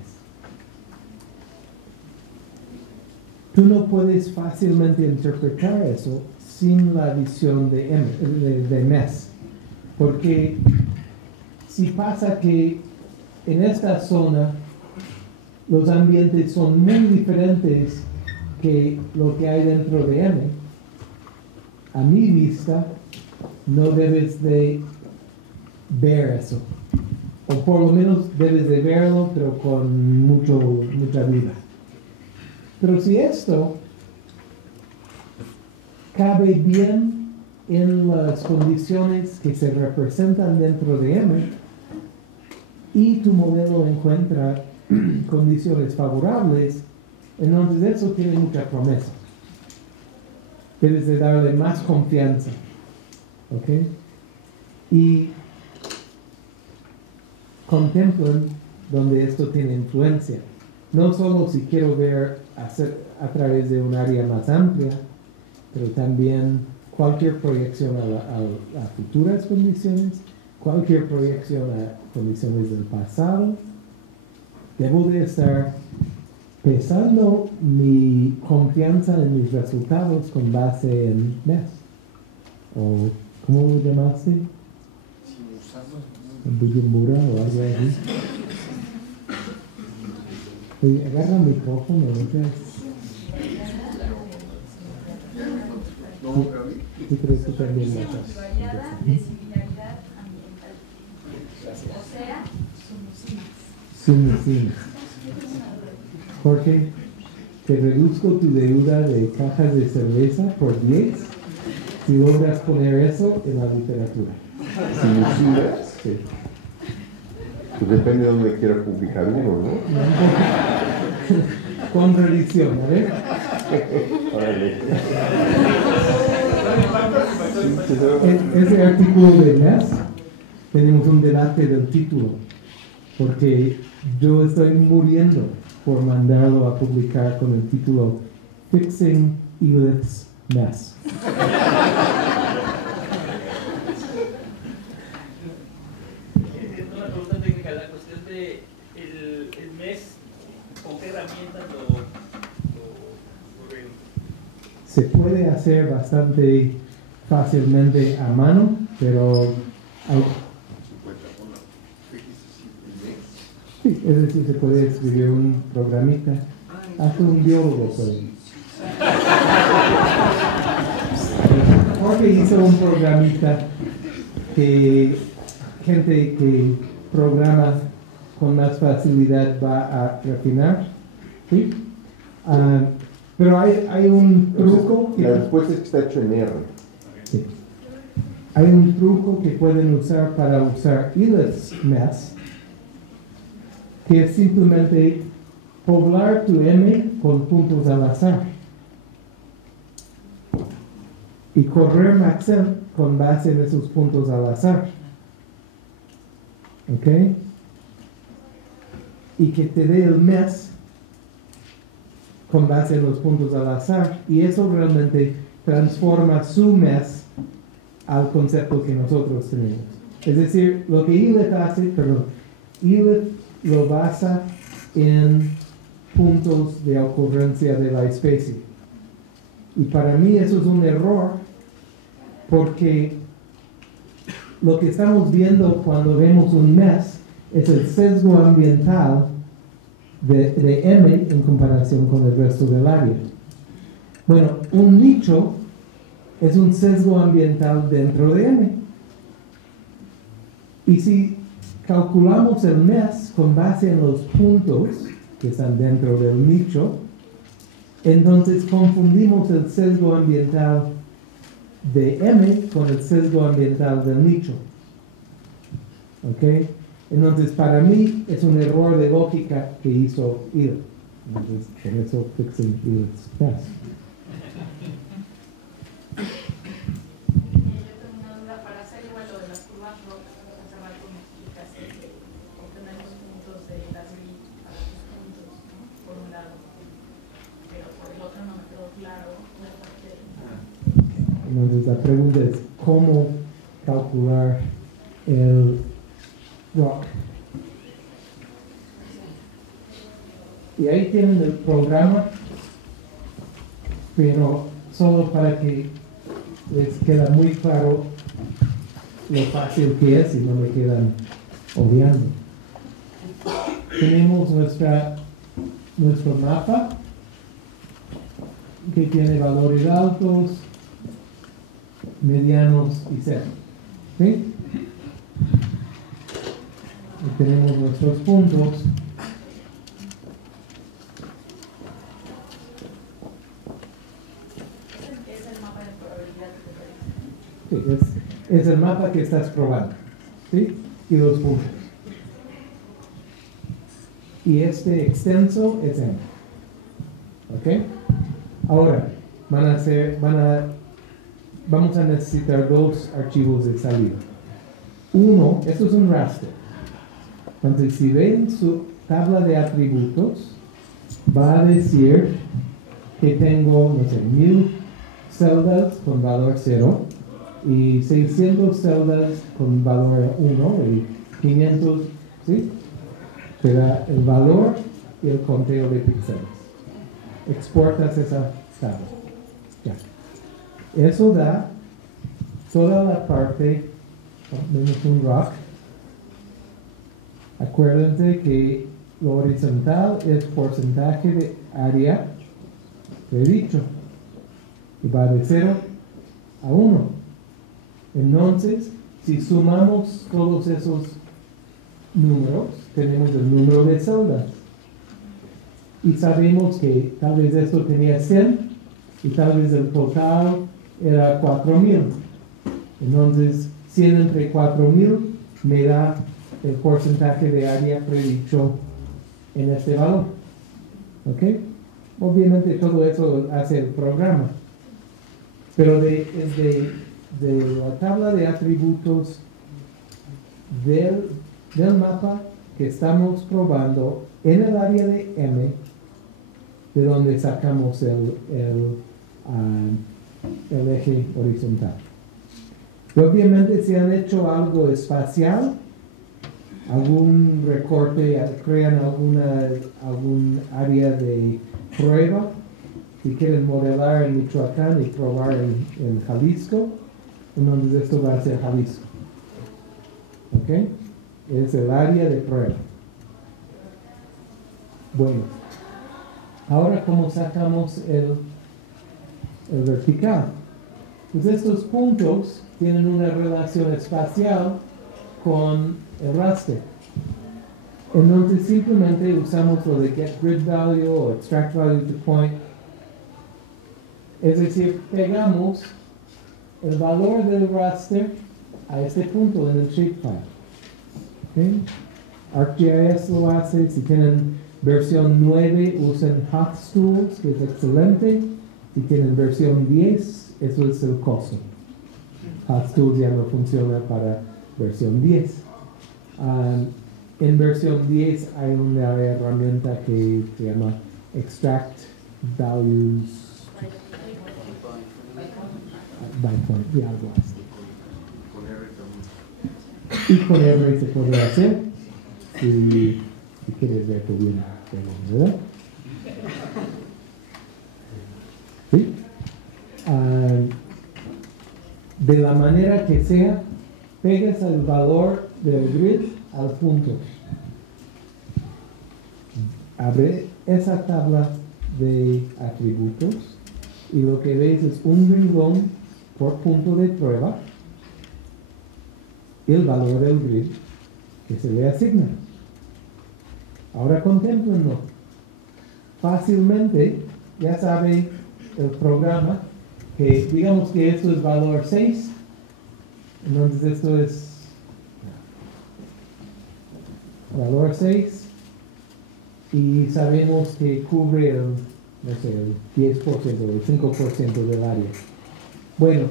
Tú no puedes fácilmente interpretar eso sin la visión de mes. Porque si pasa que en esta zona los ambientes son muy diferentes que lo que hay dentro de M, a mi vista no debes de ver eso. O por lo menos debes de verlo, pero con mucha duda. Pero si esto cabe bien en las condiciones que se representan dentro de M y tu modelo encuentra condiciones favorables, entonces eso tiene mucha promesa. Debes de darle más confianza. ¿Ok? Y contemplen donde esto tiene influencia. No solo si quiero ver a través de un área más amplia, pero también cualquier proyección a futuras condiciones, cualquier proyección a condiciones del pasado. Debo de estar pesando mi confianza en mis resultados con base en mes. ¿O cómo lo llamaste? Bujumbura o algo así. Oye, agarra el micrófono, ¿no? ¿Tú crees que también lo haces? Variada de similaridad ambiental. O sea, Sumisimas. Jorge, te reduzco tu deuda de cajas de cerveza por 10 si logras poner eso en la literatura. ¿Sumisimas? Sí. Pues depende de dónde quiera publicar uno, ¿no? Con religión, a ver. Ese artículo de MES, tenemos un debate del título, porque yo estoy muriendo por mandarlo a publicar con el título Fixing Elith's Mess. Una pregunta técnica, la cuestión de el mes, ¿con qué herramientas lo ven? Se puede hacer bastante fácilmente a mano, pero sí, es decir, se puede escribir un programita, hasta un biólogo puede. Jorge hizo un programita que gente que programa con más facilidad va a refinar, ¿sí? Pero hay un truco. La respuesta es que está hecho en R. Sí. Hay un truco que pueden usar para usar Elith's Mess, que es simplemente poblar tu M con puntos al azar y correr Maxent con base en esos puntos al azar. ¿Ok? Y que te dé el mes con base en los puntos al azar, y eso realmente transforma su mes al concepto que nosotros tenemos. Es decir, lo que Elith hace, Elith lo basa en puntos de ocurrencia de la especie. Y para mí eso es un error, porque lo que estamos viendo cuando vemos un mes es el sesgo ambiental de M en comparación con el resto del área. Bueno, un nicho es un sesgo ambiental dentro de M. Y si calculamos el mes con base en los puntos que están dentro del nicho, entonces confundimos el sesgo ambiental de M con el sesgo ambiental del nicho. ¿Ok? Entonces, para mí es un error de lógica que hizo IL. Entonces, por eso fixé IL's mes. Yo tengo una duda para hacer igual lo de las curvas rojas. Hace rato me explicaste que obtenemos puntos de las grid para tus puntos, ¿no? Por un lado. Pero por el otro no me quedó claro la parte del... Entonces, la pregunta es, ¿cómo calcular el rock? Y ahí tienen el programa, pero solo para que les quede muy claro lo fácil que es y no me quedan obviando. Tenemos nuestro mapa que tiene valores altos, medianos y cero. ¿Sí? Y tenemos nuestros puntos. Es el mapa de probabilidad que te dice. Sí, es el mapa que estás probando. ¿Sí? Y los puntos. Y este extenso es M. ¿Ok? Ahora, vamos a necesitar dos archivos de salida. Uno, esto es un raster. Entonces, si ven su tabla de atributos, va a decir que tengo, no sé, 1000 celdas con valor 0 y 600 celdas con valor 1 y 500, ¿sí? Te da el valor y el conteo de píxeles. Exportas esa tabla. Ya. Eso da toda la parte, tenemos un rock. Acuérdense que lo horizontal es porcentaje de área predicho. Y va de 0 a 1. Entonces, si sumamos todos esos números, tenemos el número de celdas. Y sabemos que tal vez esto tenía 100 y tal vez el total era 4000. Entonces, 100 entre 4000 me da el porcentaje de área predicho en este valor. ¿Ok? Obviamente todo eso hace el programa. Pero de la tabla de atributos del mapa que estamos probando en el área de M, de donde sacamos el eje horizontal. Y obviamente si han hecho algo espacial, algún recorte, crean algún área de prueba, si quieren modelar en Michoacán y probar en Jalisco, entonces esto va a ser Jalisco. ¿Ok? Es el área de prueba. Bueno, ahora ¿cómo sacamos el vertical? Pues estos puntos tienen una relación espacial con el raster. Entonces simplemente usamos lo de get grid value o extract value to point. Es decir, pegamos el valor del raster a este punto en el shapefile. ¿Okay? ArcGIS lo hace. Si tienen versión 9, usen HotStools, que es excelente. Si tienen versión 10, eso es el costo. HotStools ya no funciona para versión 10. En versión 10 hay una herramienta que se llama Extract Values by Point, y algo así. Y con R se puede hacer si quieres ver tu bien, ¿verdad? ¿Sí? De la manera que sea, pegas el valor del grid al punto. Abre esa tabla de atributos y lo que ves es un renglón por punto de prueba, el valor del grid, que se le asigna. Ahora contémplenlo. Fácilmente ya sabe el programa que digamos que esto es valor 6, entonces esto es valor 6 y sabemos que cubre el, no sé, el 10% o el 5% del área. Bueno,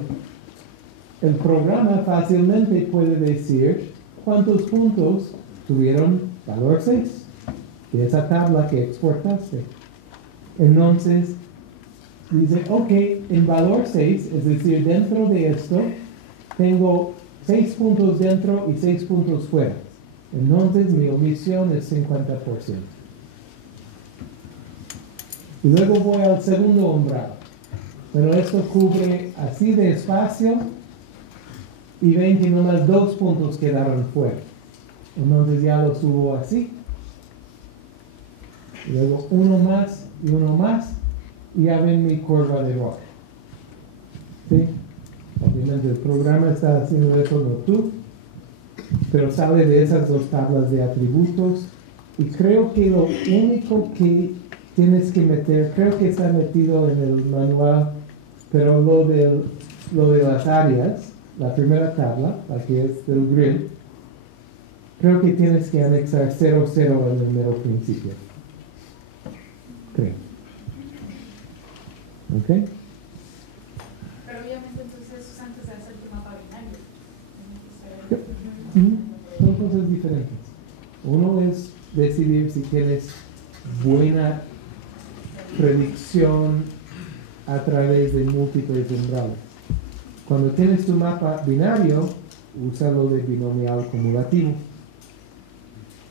el programa fácilmente puede decir cuántos puntos tuvieron valor 6 de esa tabla que exportaste. Entonces, dice, ok, en valor 6, es decir, dentro de esto, tengo 6 puntos dentro y 6 puntos fuera. Entonces, mi omisión es 50%. Y luego voy al segundo umbral. Pero esto cubre así de espacio y ven que nomás 2 puntos quedaron fuera. Entonces ya lo subo así. Y luego uno más y uno más. Y ya ven mi curva de error. ¿Sí? Obviamente el programa está haciendo eso, no tú. Pero sale de esas dos tablas de atributos. Y creo que lo único que tienes que meter, creo que está metido en el manual, pero lo de las áreas, la primera tabla, la que es del grid, creo que tienes que anexar 0, 0 en el mero principio. Creo. ¿Ok? Pero obviamente entonces eso es antes de hacer tu mapa binario. Son cosas diferentes. Uno es decidir si tienes buena predicción a través de múltiples umbrales. Cuando tienes tu mapa binario, úsalo de binomial cumulativo.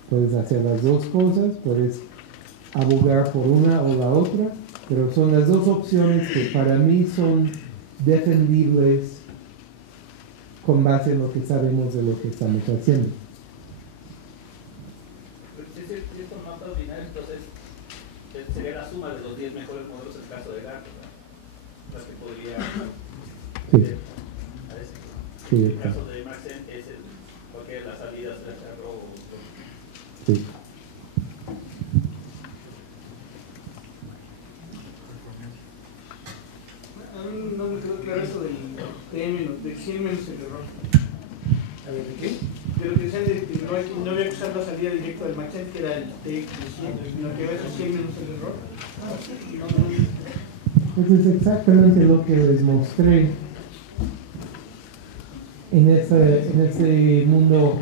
Puedes hacer las dos cosas, puedes abogar por una o la otra, pero son las dos opciones que para mí son defendibles con base en lo que sabemos de lo que estamos haciendo. Si estos mapas binarios, entonces sería la suma de los 10 mejores modelos en caso de GART, ¿verdad? Las que podría Sí. Sí, en el caso de Maxent es cualquiera de las salidas de carro. Sí. A mí no me quedó claro eso del de 100 menos el error. A ver, ¿de qué? De lo que decían de que no había que usar la salida directa del Maxent, que era el T de 100, sino que era 100 menos el error. Eso es exactamente lo que les mostré en este mundo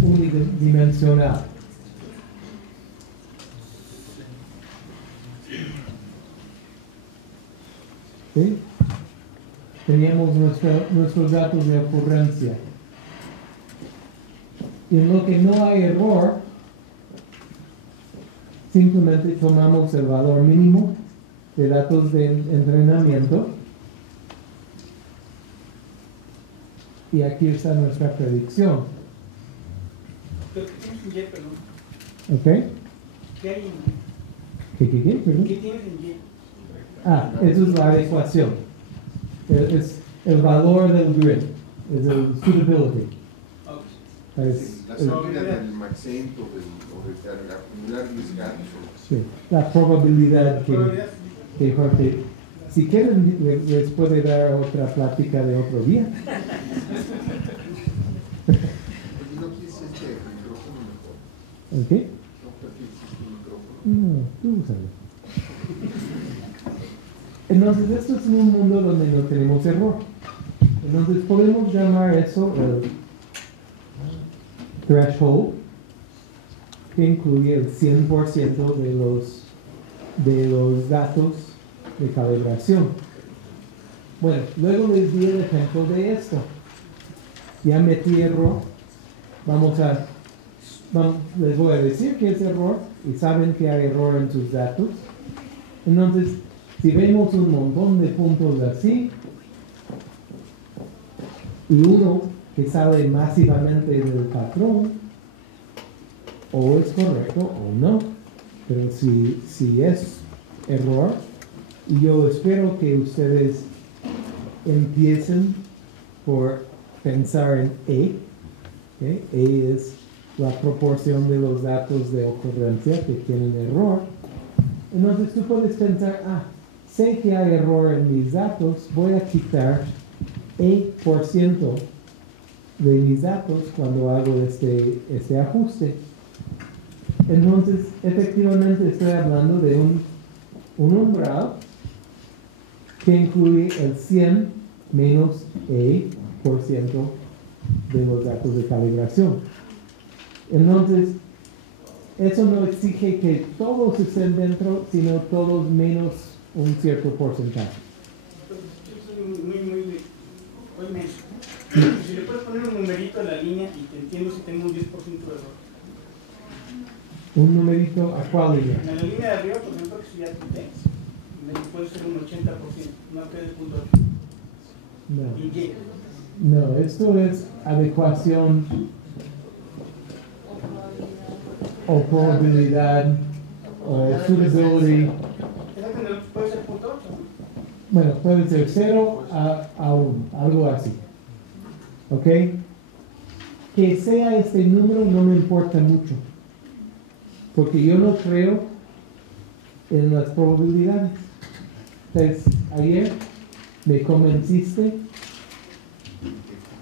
unidimensional. ¿Sí? Teníamos nuestros datos de ocurrencia. Y en lo que no hay error, simplemente tomamos el valor mínimo de datos de entrenamiento y aquí está nuestra predicción. Pero ¿qué tienes en Y, perdón? ¿Ok? ¿Qué hay ¿Qué, perdón? ¿Qué tienes en Y? Ah, eso es la ecuación. Es el valor del grid, es el suitability. Es La salida del Maxent o de acumular mis gatos. sí, la probabilidad que Jorge, si quieren, les puede dar otra plática de otro día. ¿No quieres este micrófono mejor? ¿El qué? ¿No prefieres este micrófono? No, tú úsalo. Entonces, esto es un mundo donde no tenemos error. Entonces, podemos llamar eso el threshold, que incluye el 100% de los datos de calibración. Bueno, luego les di el ejemplo de esto. Ya metí error. Les voy a decir que es error y saben que hay error en sus datos. Entonces, si vemos un montón de puntos así y uno que sale masivamente del patrón, o es correcto o no, pero si es error, y yo espero que ustedes empiecen por pensar en E. ¿Okay? E es la proporción de los datos de ocurrencia que tienen error. Entonces tú puedes pensar, sé que hay error en mis datos, voy a quitar E% de mis datos cuando hago este ajuste. Entonces, efectivamente estoy hablando de un umbral que incluye el 100 menos E% de los datos de calibración. Entonces, eso no exige que todos estén dentro, sino todos menos un cierto porcentaje. Oye, si le puedes poner un numerito a la línea y te entiendo si tengo un 10% de error. ¿Un numerito a cuál línea? En la línea de arriba, por ejemplo, que si ya quité, puede ser un 80%, no P de punto 8. No. ¿Y qué? No, esto es adecuación o probabilidad o suitability. Puede ser punto 8. Bueno, puede ser 0 a 1, algo así. ¿Ok? Que sea este número no me importa mucho. Porque yo no creo en las probabilidades. Entonces, ayer me convenciste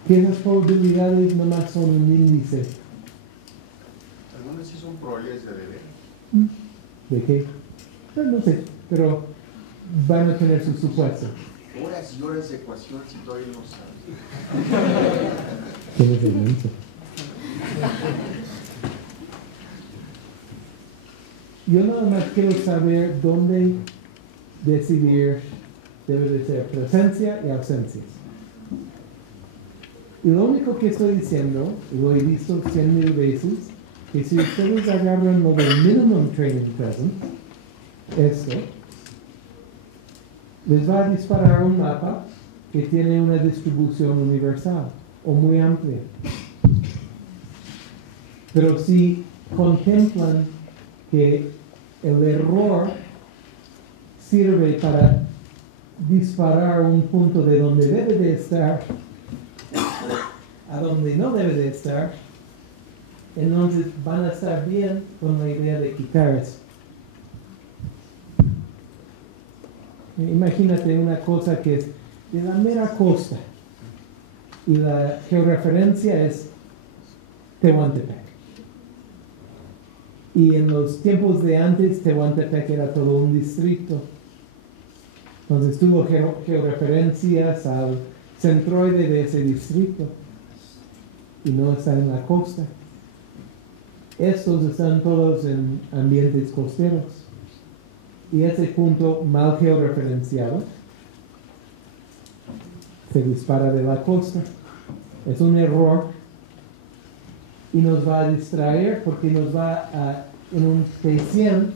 que esas probabilidades nomás son un índice. Algunas sí son probabilidades de deber. ¿De qué? Pues no sé, pero van a tener sus supuestos. Horas y horas de ecuaciones y todavía no sabes. ¿Quién es el menso? Yo nada más quiero saber dónde decidir debe de ser presencia y ausencias. Y lo único que estoy diciendo, y lo he visto 100,000 veces, que si ustedes agarran lo del minimum training present, esto, les va a disparar un mapa que tiene una distribución universal o muy amplia. Pero si contemplan que el error sirve para disparar un punto de donde debe de estar a donde no debe de estar, entonces van a estar bien con la idea de quitar eso. Imagínate una cosa que es de la mera costa y la georreferencia es Tehuantepec. Y en los tiempos de antes, Tehuantepec era todo un distrito. Entonces tuvo georreferencias al centroide de ese distrito y no está en la costa. Estos están todos en ambientes costeros. Y ese punto mal georreferenciado se dispara de la costa. Es un error y nos va a distraer porque nos va a, en un T100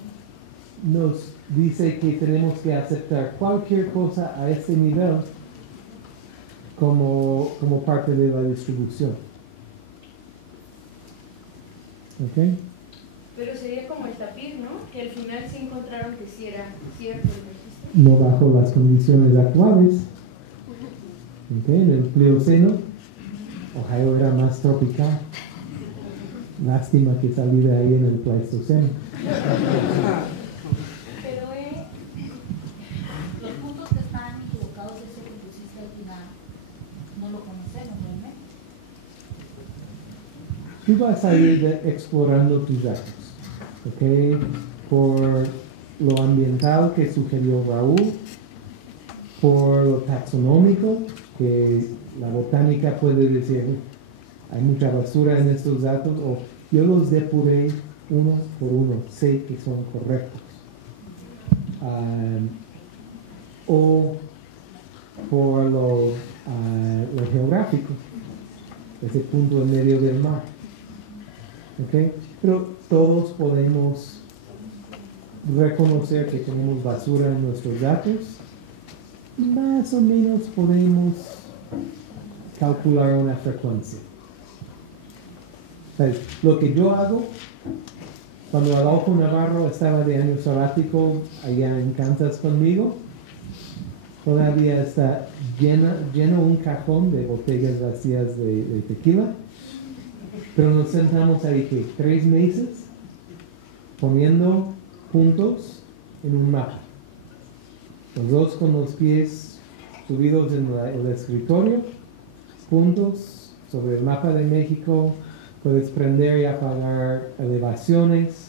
nos dice que tenemos que aceptar cualquier cosa a este nivel como parte de la distribución. ¿Ok? Pero sería como el tapiz, ¿no? Que al final sí encontraron que sí era cierto el registro. No bajo las condiciones actuales. ¿Okay? En el Plioceno, Ohio era más tropical. Lástima que salí de ahí en el Pleistoceno. Pero los puntos que están equivocados, eso que pusiste al final, no lo conocemos realmente. Tú vas a ir explorando tus datos. ¿Ok? Por lo ambiental que sugirió Raúl, por lo taxonómico, que la botánica puede decir hay mucha basura en estos datos, o yo los depuré uno por uno, sé que son correctos. O por lo geográfico, ese punto en medio del mar. ¿Okay? Pero todos podemos reconocer que tenemos basura en nuestros datos y más o menos podemos calcular una frecuencia. Entonces, lo que yo hago cuando Adolfo Navarro estaba de año sabático allá en Kansas conmigo, todavía está lleno un cajón de botellas vacías de tequila, pero nos sentamos ahí que 3 meses poniendo puntos en un mapa, los dos con los pies subidos en el escritorio, puntos sobre el mapa de México. Puedes prender y apagar elevaciones,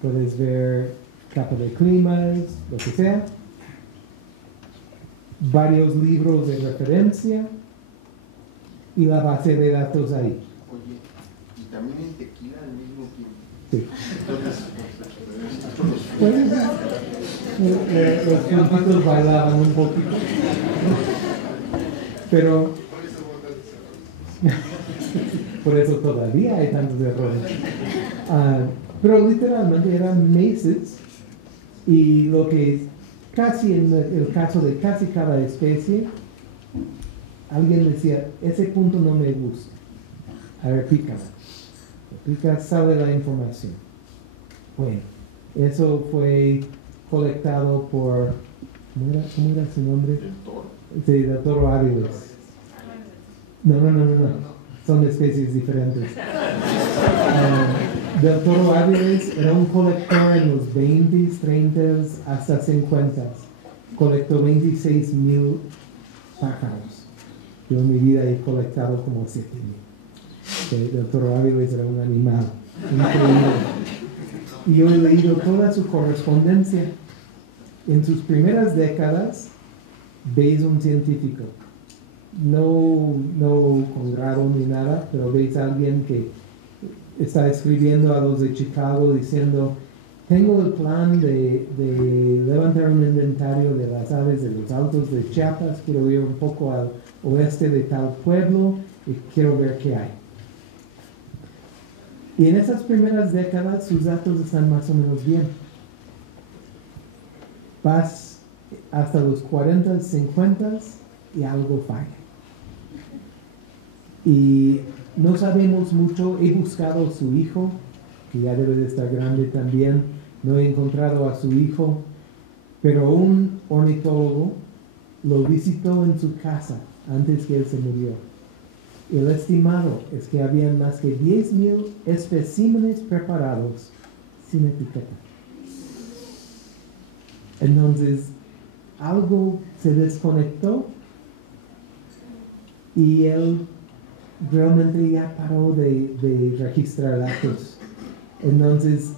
puedes ver capa de climas, lo que sea. Varios libros de referencia y la base de datos ahí. Oye, ¿y también en tequila al mismo tiempo? Sí. Entonces, Los puntitos bailaban un poquito. Pero por eso todavía hay tantos errores. Pero literalmente eran meses, y lo que casi en el caso de casi cada especie, alguien decía, ese punto no me gusta. A ver, pícala. Pica, sale la información. Bueno, eso fue colectado por, ¿cómo era su nombre? ¿El toro? Sí, el toro Áviles. No. Son especies diferentes. Del toro Áviles era un colector en los 20s, 30s, hasta 50s. Colectó 26,000 pájaros. Yo en mi vida he colectado como 7,000. El toro Áviles era un animal increíble. Y yo he leído toda su correspondencia. En sus primeras décadas, veis un científico. No con grado ni nada, pero veis a alguien que está escribiendo a los de Chicago diciendo, tengo el plan de levantar un inventario de las aves de los altos de Chiapas, quiero ir un poco al oeste de tal pueblo y quiero ver qué hay. Y en esas primeras décadas sus datos están más o menos bien. Vas hasta los 40s, 50s y algo falla. Y no sabemos mucho. He buscado a su hijo, que ya debe de estar grande también. No he encontrado a su hijo, pero un ornitólogo lo visitó en su casa antes que él se murió. El estimado es que habían más que 10,000 especímenes preparados sin etiqueta. Entonces, algo se desconectó y él realmente ya paró de registrar datos. Entonces,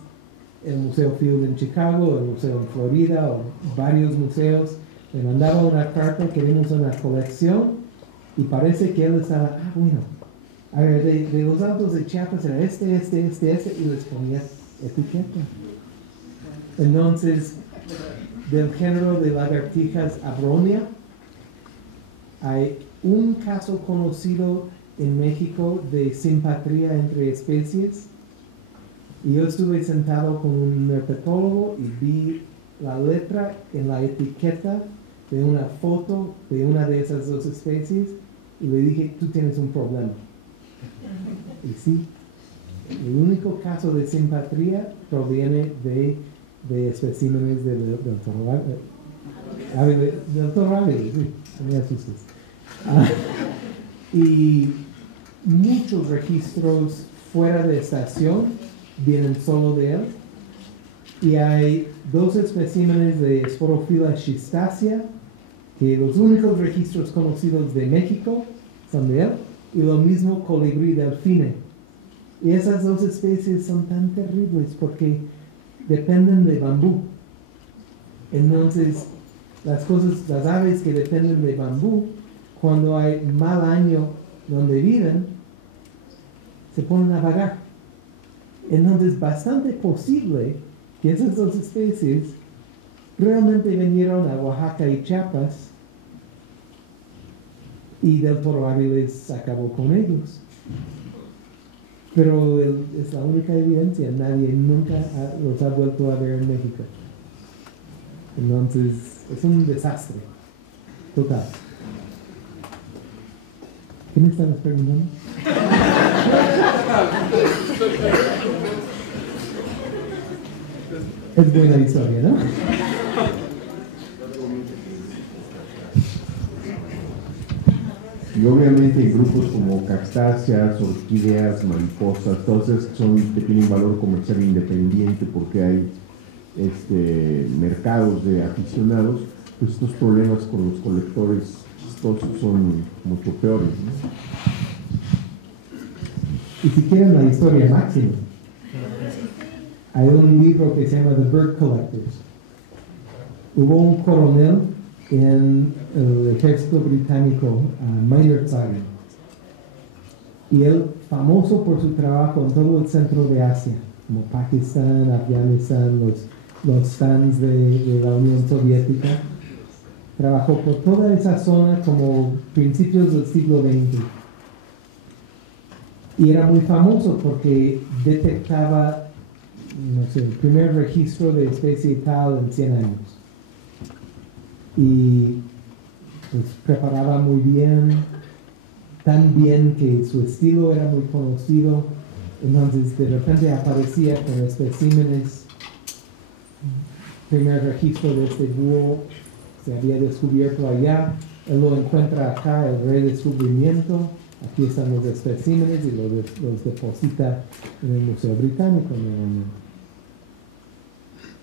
el Museo Field en Chicago, el Museo en Florida, o varios museos, le mandaba una carta, queremos una colección, y parece que él estaba, bueno, a ver, de los altos de Chiapas era este, y les ponía etiqueta. Entonces, del género de lagartijas Abronia, hay un caso conocido en México de simpatría entre especies, y yo estuve sentado con un herpetólogo y vi la letra en la etiqueta de una foto de una de esas dos especies, y le dije, tú tienes un problema. Y sí, el único caso de simpatría proviene de especímenes del toro Áviles, sí, no me asustes. Y muchos registros fuera de estación vienen solo de él. Y hay 2 especímenes de Sporophylla schistacea, que los únicos registros conocidos de México son de él, y lo mismo colibrí delfine. Y esas 2 especies son tan terribles porque dependen de bambú. Entonces, las aves que dependen de bambú, cuando hay mal año donde viven, se ponen a vagar. Entonces, bastante posible que esas 2 especies realmente vinieron a Oaxaca y Chiapas, y del toro Áviles acabó con ellos. Pero es la única evidencia, nadie nunca los ha vuelto a ver en México. Entonces, es un desastre total. ¿Qué me estabas preguntando? Es buena historia, ¿no? Y obviamente hay grupos como cactáceas, orquídeas, mariposas, todas esas que tienen valor comercial independiente porque hay mercados de aficionados, pues estos problemas con los colectores chistosos son mucho peores, ¿no? Y si quieren la historia máxima, hay un libro que se llama The Bird Collectors. Hubo un coronel en el ejército británico, Maynard Sargent, y él, famoso por su trabajo en todo el centro de Asia, como Pakistán, Afganistán, los stands de la Unión Soviética, trabajó por toda esa zona como principios del siglo XX. Y era muy famoso porque detectaba, no sé, el primer registro de especie tal en 100 años. Y pues preparaba muy bien, tan bien que su estilo era muy conocido. Entonces de repente aparecía con especímenes. Primer registro de este búho se había descubierto allá. Él lo encuentra acá, el redescubrimiento. Aquí están los especímenes y los deposita en el Museo Británico.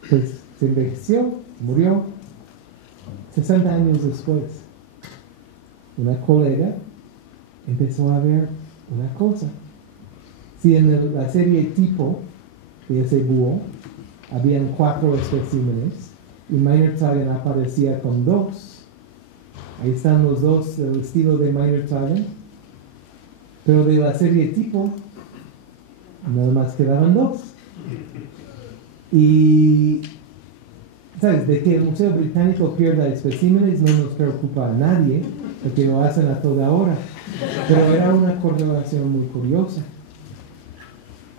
Pues se envejeció, murió. 60 años después, una colega empezó a ver una cosa. Si en la serie tipo de ese búho habían 4 especímenes y Maynard Sargent aparecía con 2, ahí están los 2 del estilo de Maynard Sargent, pero de la serie tipo nada más quedaban 2. Y ¿sabes? De que el Museo Británico pierda especímenes no nos preocupa a nadie, porque lo hacen a toda hora. Pero era una correlación muy curiosa.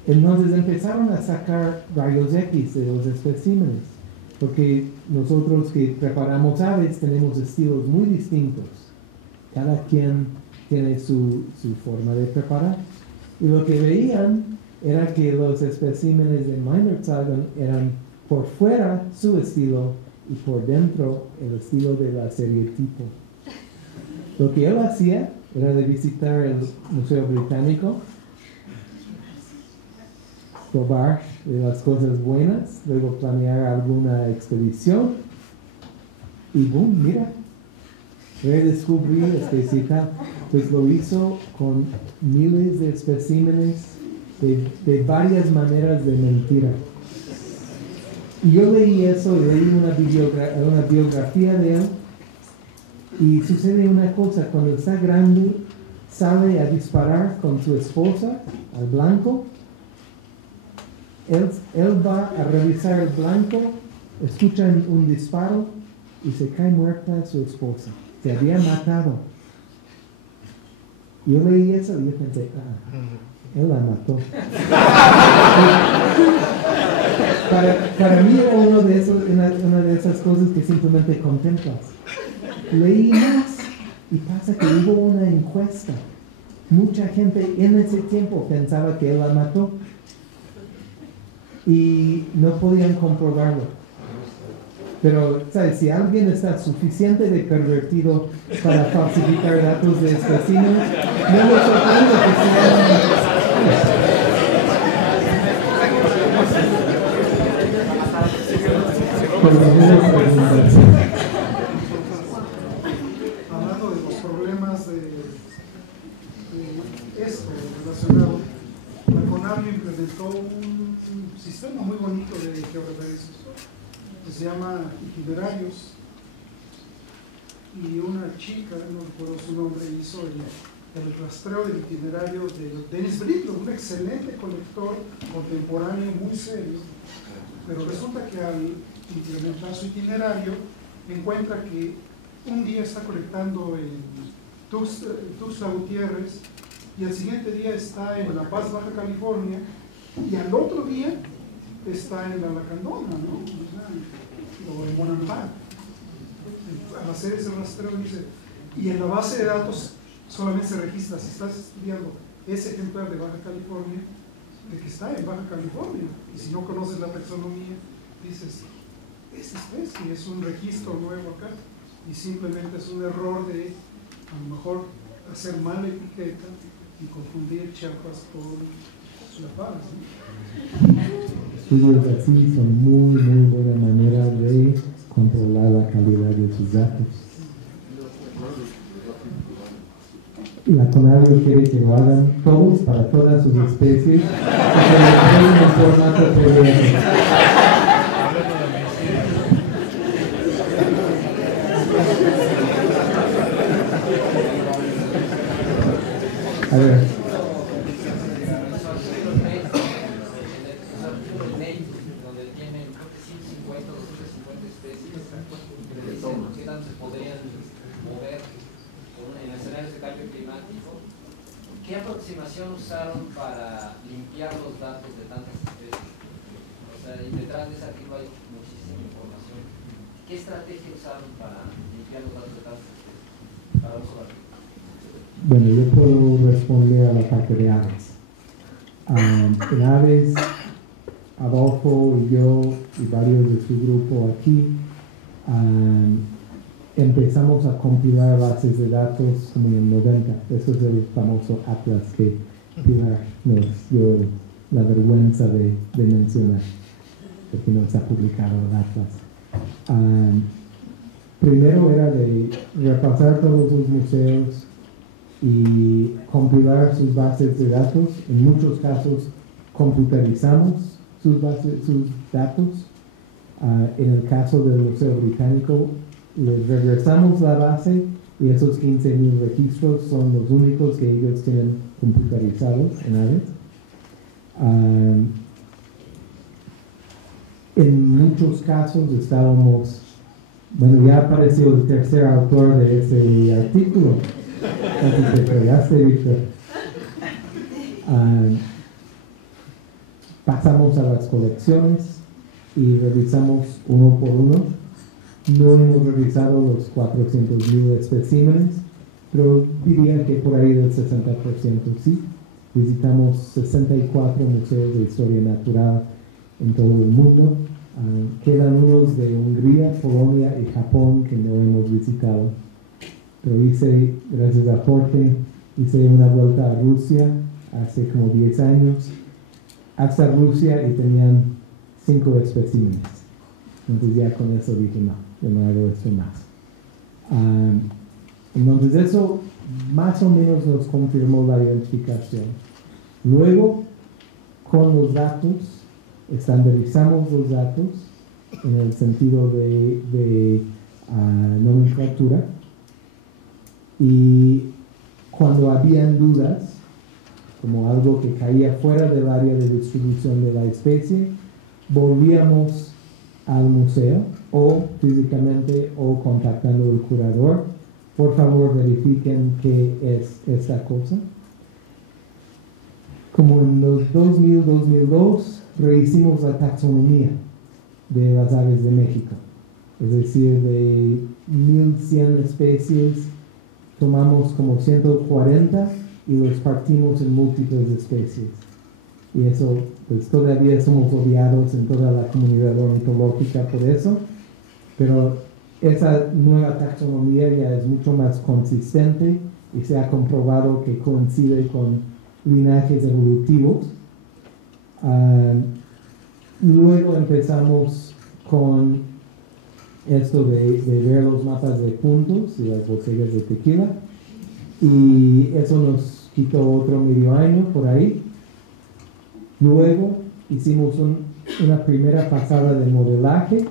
Entonces empezaron a sacar rayos X de los especímenes, porque nosotros que preparamos aves tenemos estilos muy distintos. Cada quien tiene su forma de preparar. Y lo que veían era que los especímenes de Maynard Sargent eran por fuera su estilo y por dentro el estilo de la serie tipo. Lo que él hacía era de visitar el Museo Británico, probar de las cosas buenas, luego planear alguna expedición y boom, mira, redescubrir especie tal. Pues lo hizo con miles de especímenes de varias maneras de mentira. Y yo leí eso, y leí una biografía de él, y sucede una cosa: cuando está grande, sale a disparar con su esposa al blanco, él va a revisar el blanco, escucha un disparo, y se cae muerta su esposa. Se había matado. Yo leí eso y yo pensé, él la mató. Para mí era una de esas cosas que simplemente contemplas. Leí más y pasa que hubo una encuesta. Mucha gente en ese tiempo pensaba que él la mató y no podían comprobarlo. Pero, ¿sabes? Si alguien está suficiente de pervertido para falsificar datos de especímenes, no me sorprende que sea... Hablando de los problemas de esto relacionado, la CONAVIO implementó un sistema muy bonito de georreferencias que se llama itinerarios, y una chica, no recuerdo su nombre, hizo el rastreo del itinerario de Dennis Britlow, un excelente colector contemporáneo muy serio, pero resulta que al implementar su itinerario encuentra que un día está colectando en Tuxtla Gutiérrez y al siguiente día está en La Paz, Baja California, y al otro día está en La Lacandona, ¿no? O en Bonampak. Al hacer ese rastreo dice, y en la base de datos solamente se registra si estás estudiando ese ejemplar de Baja California, de que está en Baja California, y si no conoces la taxonomía dices, esta especie es un registro nuevo acá, y simplemente es un error de, a lo mejor, hacer mala etiqueta y confundir Chiapas con La Paz, ¿no? Estudios así son muy buena manera de controlar la calidad de sus datos. La CONAVIO quiere que lo hagan todos para todas sus especies y que lo entreguen en formato PDF. A ver. Donde tienen, creo que 150 o 250 especies, que le dicen qué tanto se podrían mover en escenarios de cambio climático. ¿Qué aproximación usaron para limpiar los datos de tantas especies? O sea, y detrás de ese artículo hay muchísima información. ¿Qué estrategia usaron para limpiar los datos de tantas especies? Para uso de artículo. Bueno, yo puedo responder a la parte de aves. En aves, Adolfo y yo y varios de su grupo aquí empezamos a compilar bases de datos como en el 90. Eso es el famoso Atlas que Pilar nos dio la vergüenza de mencionar, porque no se ha publicado el Atlas. Primero era de repasar todos los museos y compilar sus bases de datos. En muchos casos computarizamos sus datos. En el caso del Museo Británico, les regresamos la base y esos 15,000 registros son los únicos que ellos tienen computarizados en aves. En muchos casos estábamos, bueno, ya apareció el tercer autor de ese artículo. Entonces te fregaste, Víctor. Pasamos a las colecciones y revisamos uno por uno. No hemos revisado los 400,000 especímenes, pero diría que por ahí del 60% sí. Visitamos 64 museos de historia natural en todo el mundo. Quedan unos de Hungría, Polonia y Japón que no hemos visitado. Pero hice, gracias a Jorge, hice una vuelta a Rusia hace como 10 años, hasta Rusia, y tenían 5 especímenes. Entonces ya con eso dije, no, yo no hago esto más. Entonces eso más o menos nos confirmó la identificación. Luego, con los datos, estandarizamos los datos en el sentido de nomenclatura. Y cuando habían dudas, como algo que caía fuera del área de distribución de la especie, volvíamos al museo o físicamente o contactando al curador. Por favor, verifiquen qué es esta cosa. Como en los 2000-2002, rehicimos la taxonomía de las aves de México. Es decir, de 1,100 especies, tomamos como 140 y los partimos en múltiples especies. Y eso, pues todavía somos odiados en toda la comunidad ornitológica por eso, pero esa nueva taxonomía ya es mucho más consistente y se ha comprobado que coincide con linajes evolutivos. Luego empezamos con esto de ver los mapas de puntos y las botellas de tequila, y eso nos quitó otro medio año por ahí. Luego hicimos una primera pasada de modelaje,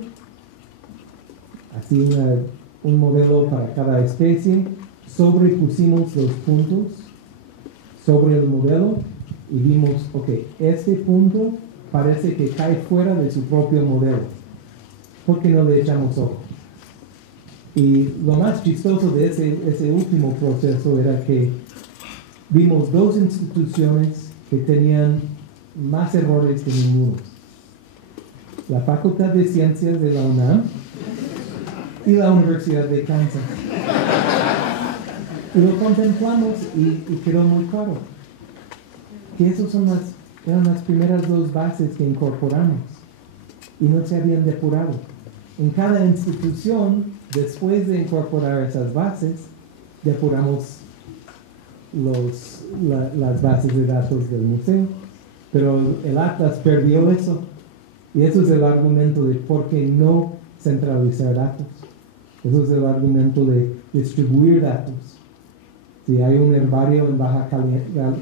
así un modelo para cada especie, sobrepusimos los puntos sobre el modelo y vimos, ok, este punto parece que cae fuera de su propio modelo. ¿Por qué no le echamos ojo? Y lo más chistoso de ese último proceso era que vimos 2 instituciones que tenían más errores que ninguno. La Facultad de Ciencias de la UNAM y la Universidad de Kansas. Y lo contemplamos y quedó muy claro que esas eran las primeras 2 bases que incorporamos y no se habían depurado. En cada institución, después de incorporar esas bases, depuramos las bases de datos del museo. Pero el Atlas perdió eso. Y eso es el argumento de por qué no centralizar datos. Eso es el argumento de distribuir datos. Si hay un herbario en Baja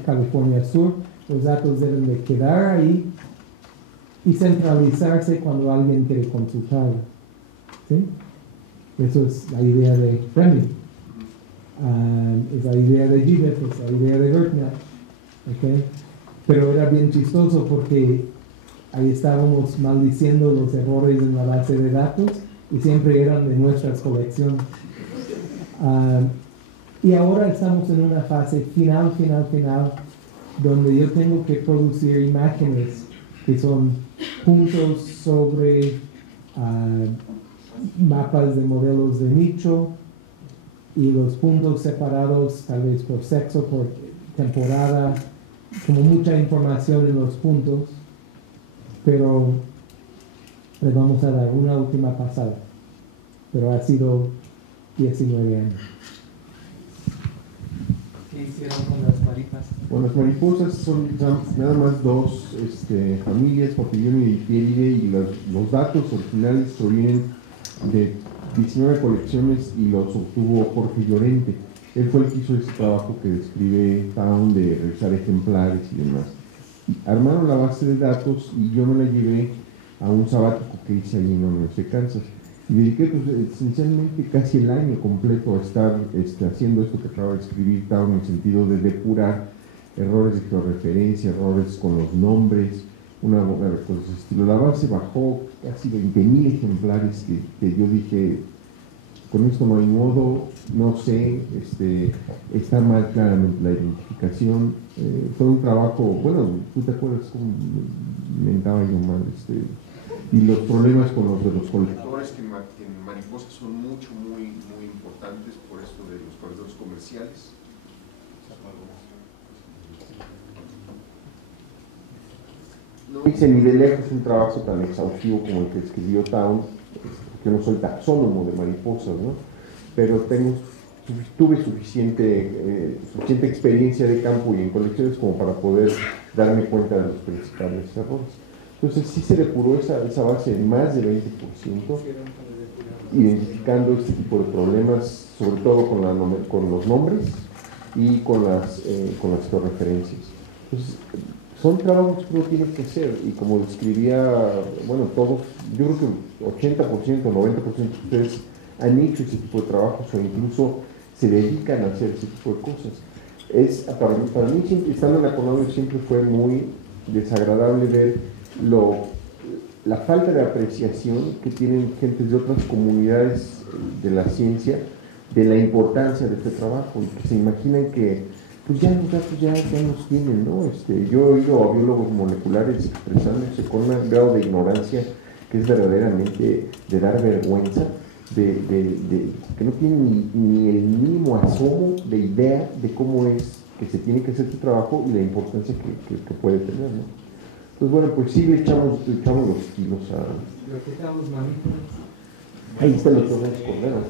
California Sur, los datos deben de quedar ahí y centralizarse cuando alguien quiere consultarlo. ¿Sí? Eso es la idea de Freming. Es la idea de GDEF, es la idea de EarthNet. ¿Okay? Pero era bien chistoso porque ahí estábamos maldiciendo los errores en la base de datos y siempre eran de nuestras colecciones. Y ahora estamos en una fase final, donde yo tengo que producir imágenes que son puntos sobre mapas de modelos de nicho y los puntos separados tal vez por sexo, por temporada, como mucha información en los puntos, pero les vamos a dar una última pasada, pero ha sido 19 años. ¿Qué hicieron con las mariposas? Bueno, las mariposas son nada más dos familias, Papillón y Dipteride, y los datos originales provienen de 19 colecciones y los obtuvo Jorge Llorente. Él fue el que hizo ese trabajo que describe Town de revisar ejemplares y demás. Armaron la base de datos y yo me la llevé a un sabático que hice allí en la Universidad de Kansas. Y dediqué pues, esencialmente casi el año completo a estar haciendo esto que acabo de escribir, Town, en el sentido de depurar errores de georreferencia, errores con los nombres, una cosa de ese estilo. La base bajó casi 20,000 ejemplares que yo dije, con esto no hay modo, no sé, está mal claramente la identificación. Fue un trabajo, bueno, tú te acuerdas cómo mentaba yo mal, y los problemas con los de los colectores que en mariposas son muy importantes por esto de los corredores comerciales. No hice ni de lejos un trabajo tan exhaustivo como el que escribió Town, que no soy taxónomo de mariposas, ¿no? Pero tuve suficiente experiencia de campo y en colecciones como para poder darme cuenta de los principales errores. Entonces sí se depuró esa base en más de 20%, identificando este tipo de problemas, sobre todo con los nombres y con las georreferencias. Entonces, son trabajos que uno tiene que hacer, y como describía, bueno, todos, yo creo que 80%, 90% de ustedes han hecho ese tipo de trabajos o incluso se dedican a hacer ese tipo de cosas. Para mí estando en la Conavio siempre fue muy desagradable ver la falta de apreciación que tienen gentes de otras comunidades de la ciencia de la importancia de este trabajo, y que se imaginan que pues ya los datos ya nos tienen, ¿no? Yo he oído a biólogos moleculares expresándose con un grado de ignorancia que es verdaderamente de dar vergüenza, que no tienen ni el mínimo asomo de idea de cómo es que se tiene que hacer su trabajo y la importancia que puede tener, ¿no? Entonces, bueno, pues sí le echamos los kilos a... Lo que estamos mamíferos. Ahí están los corderos.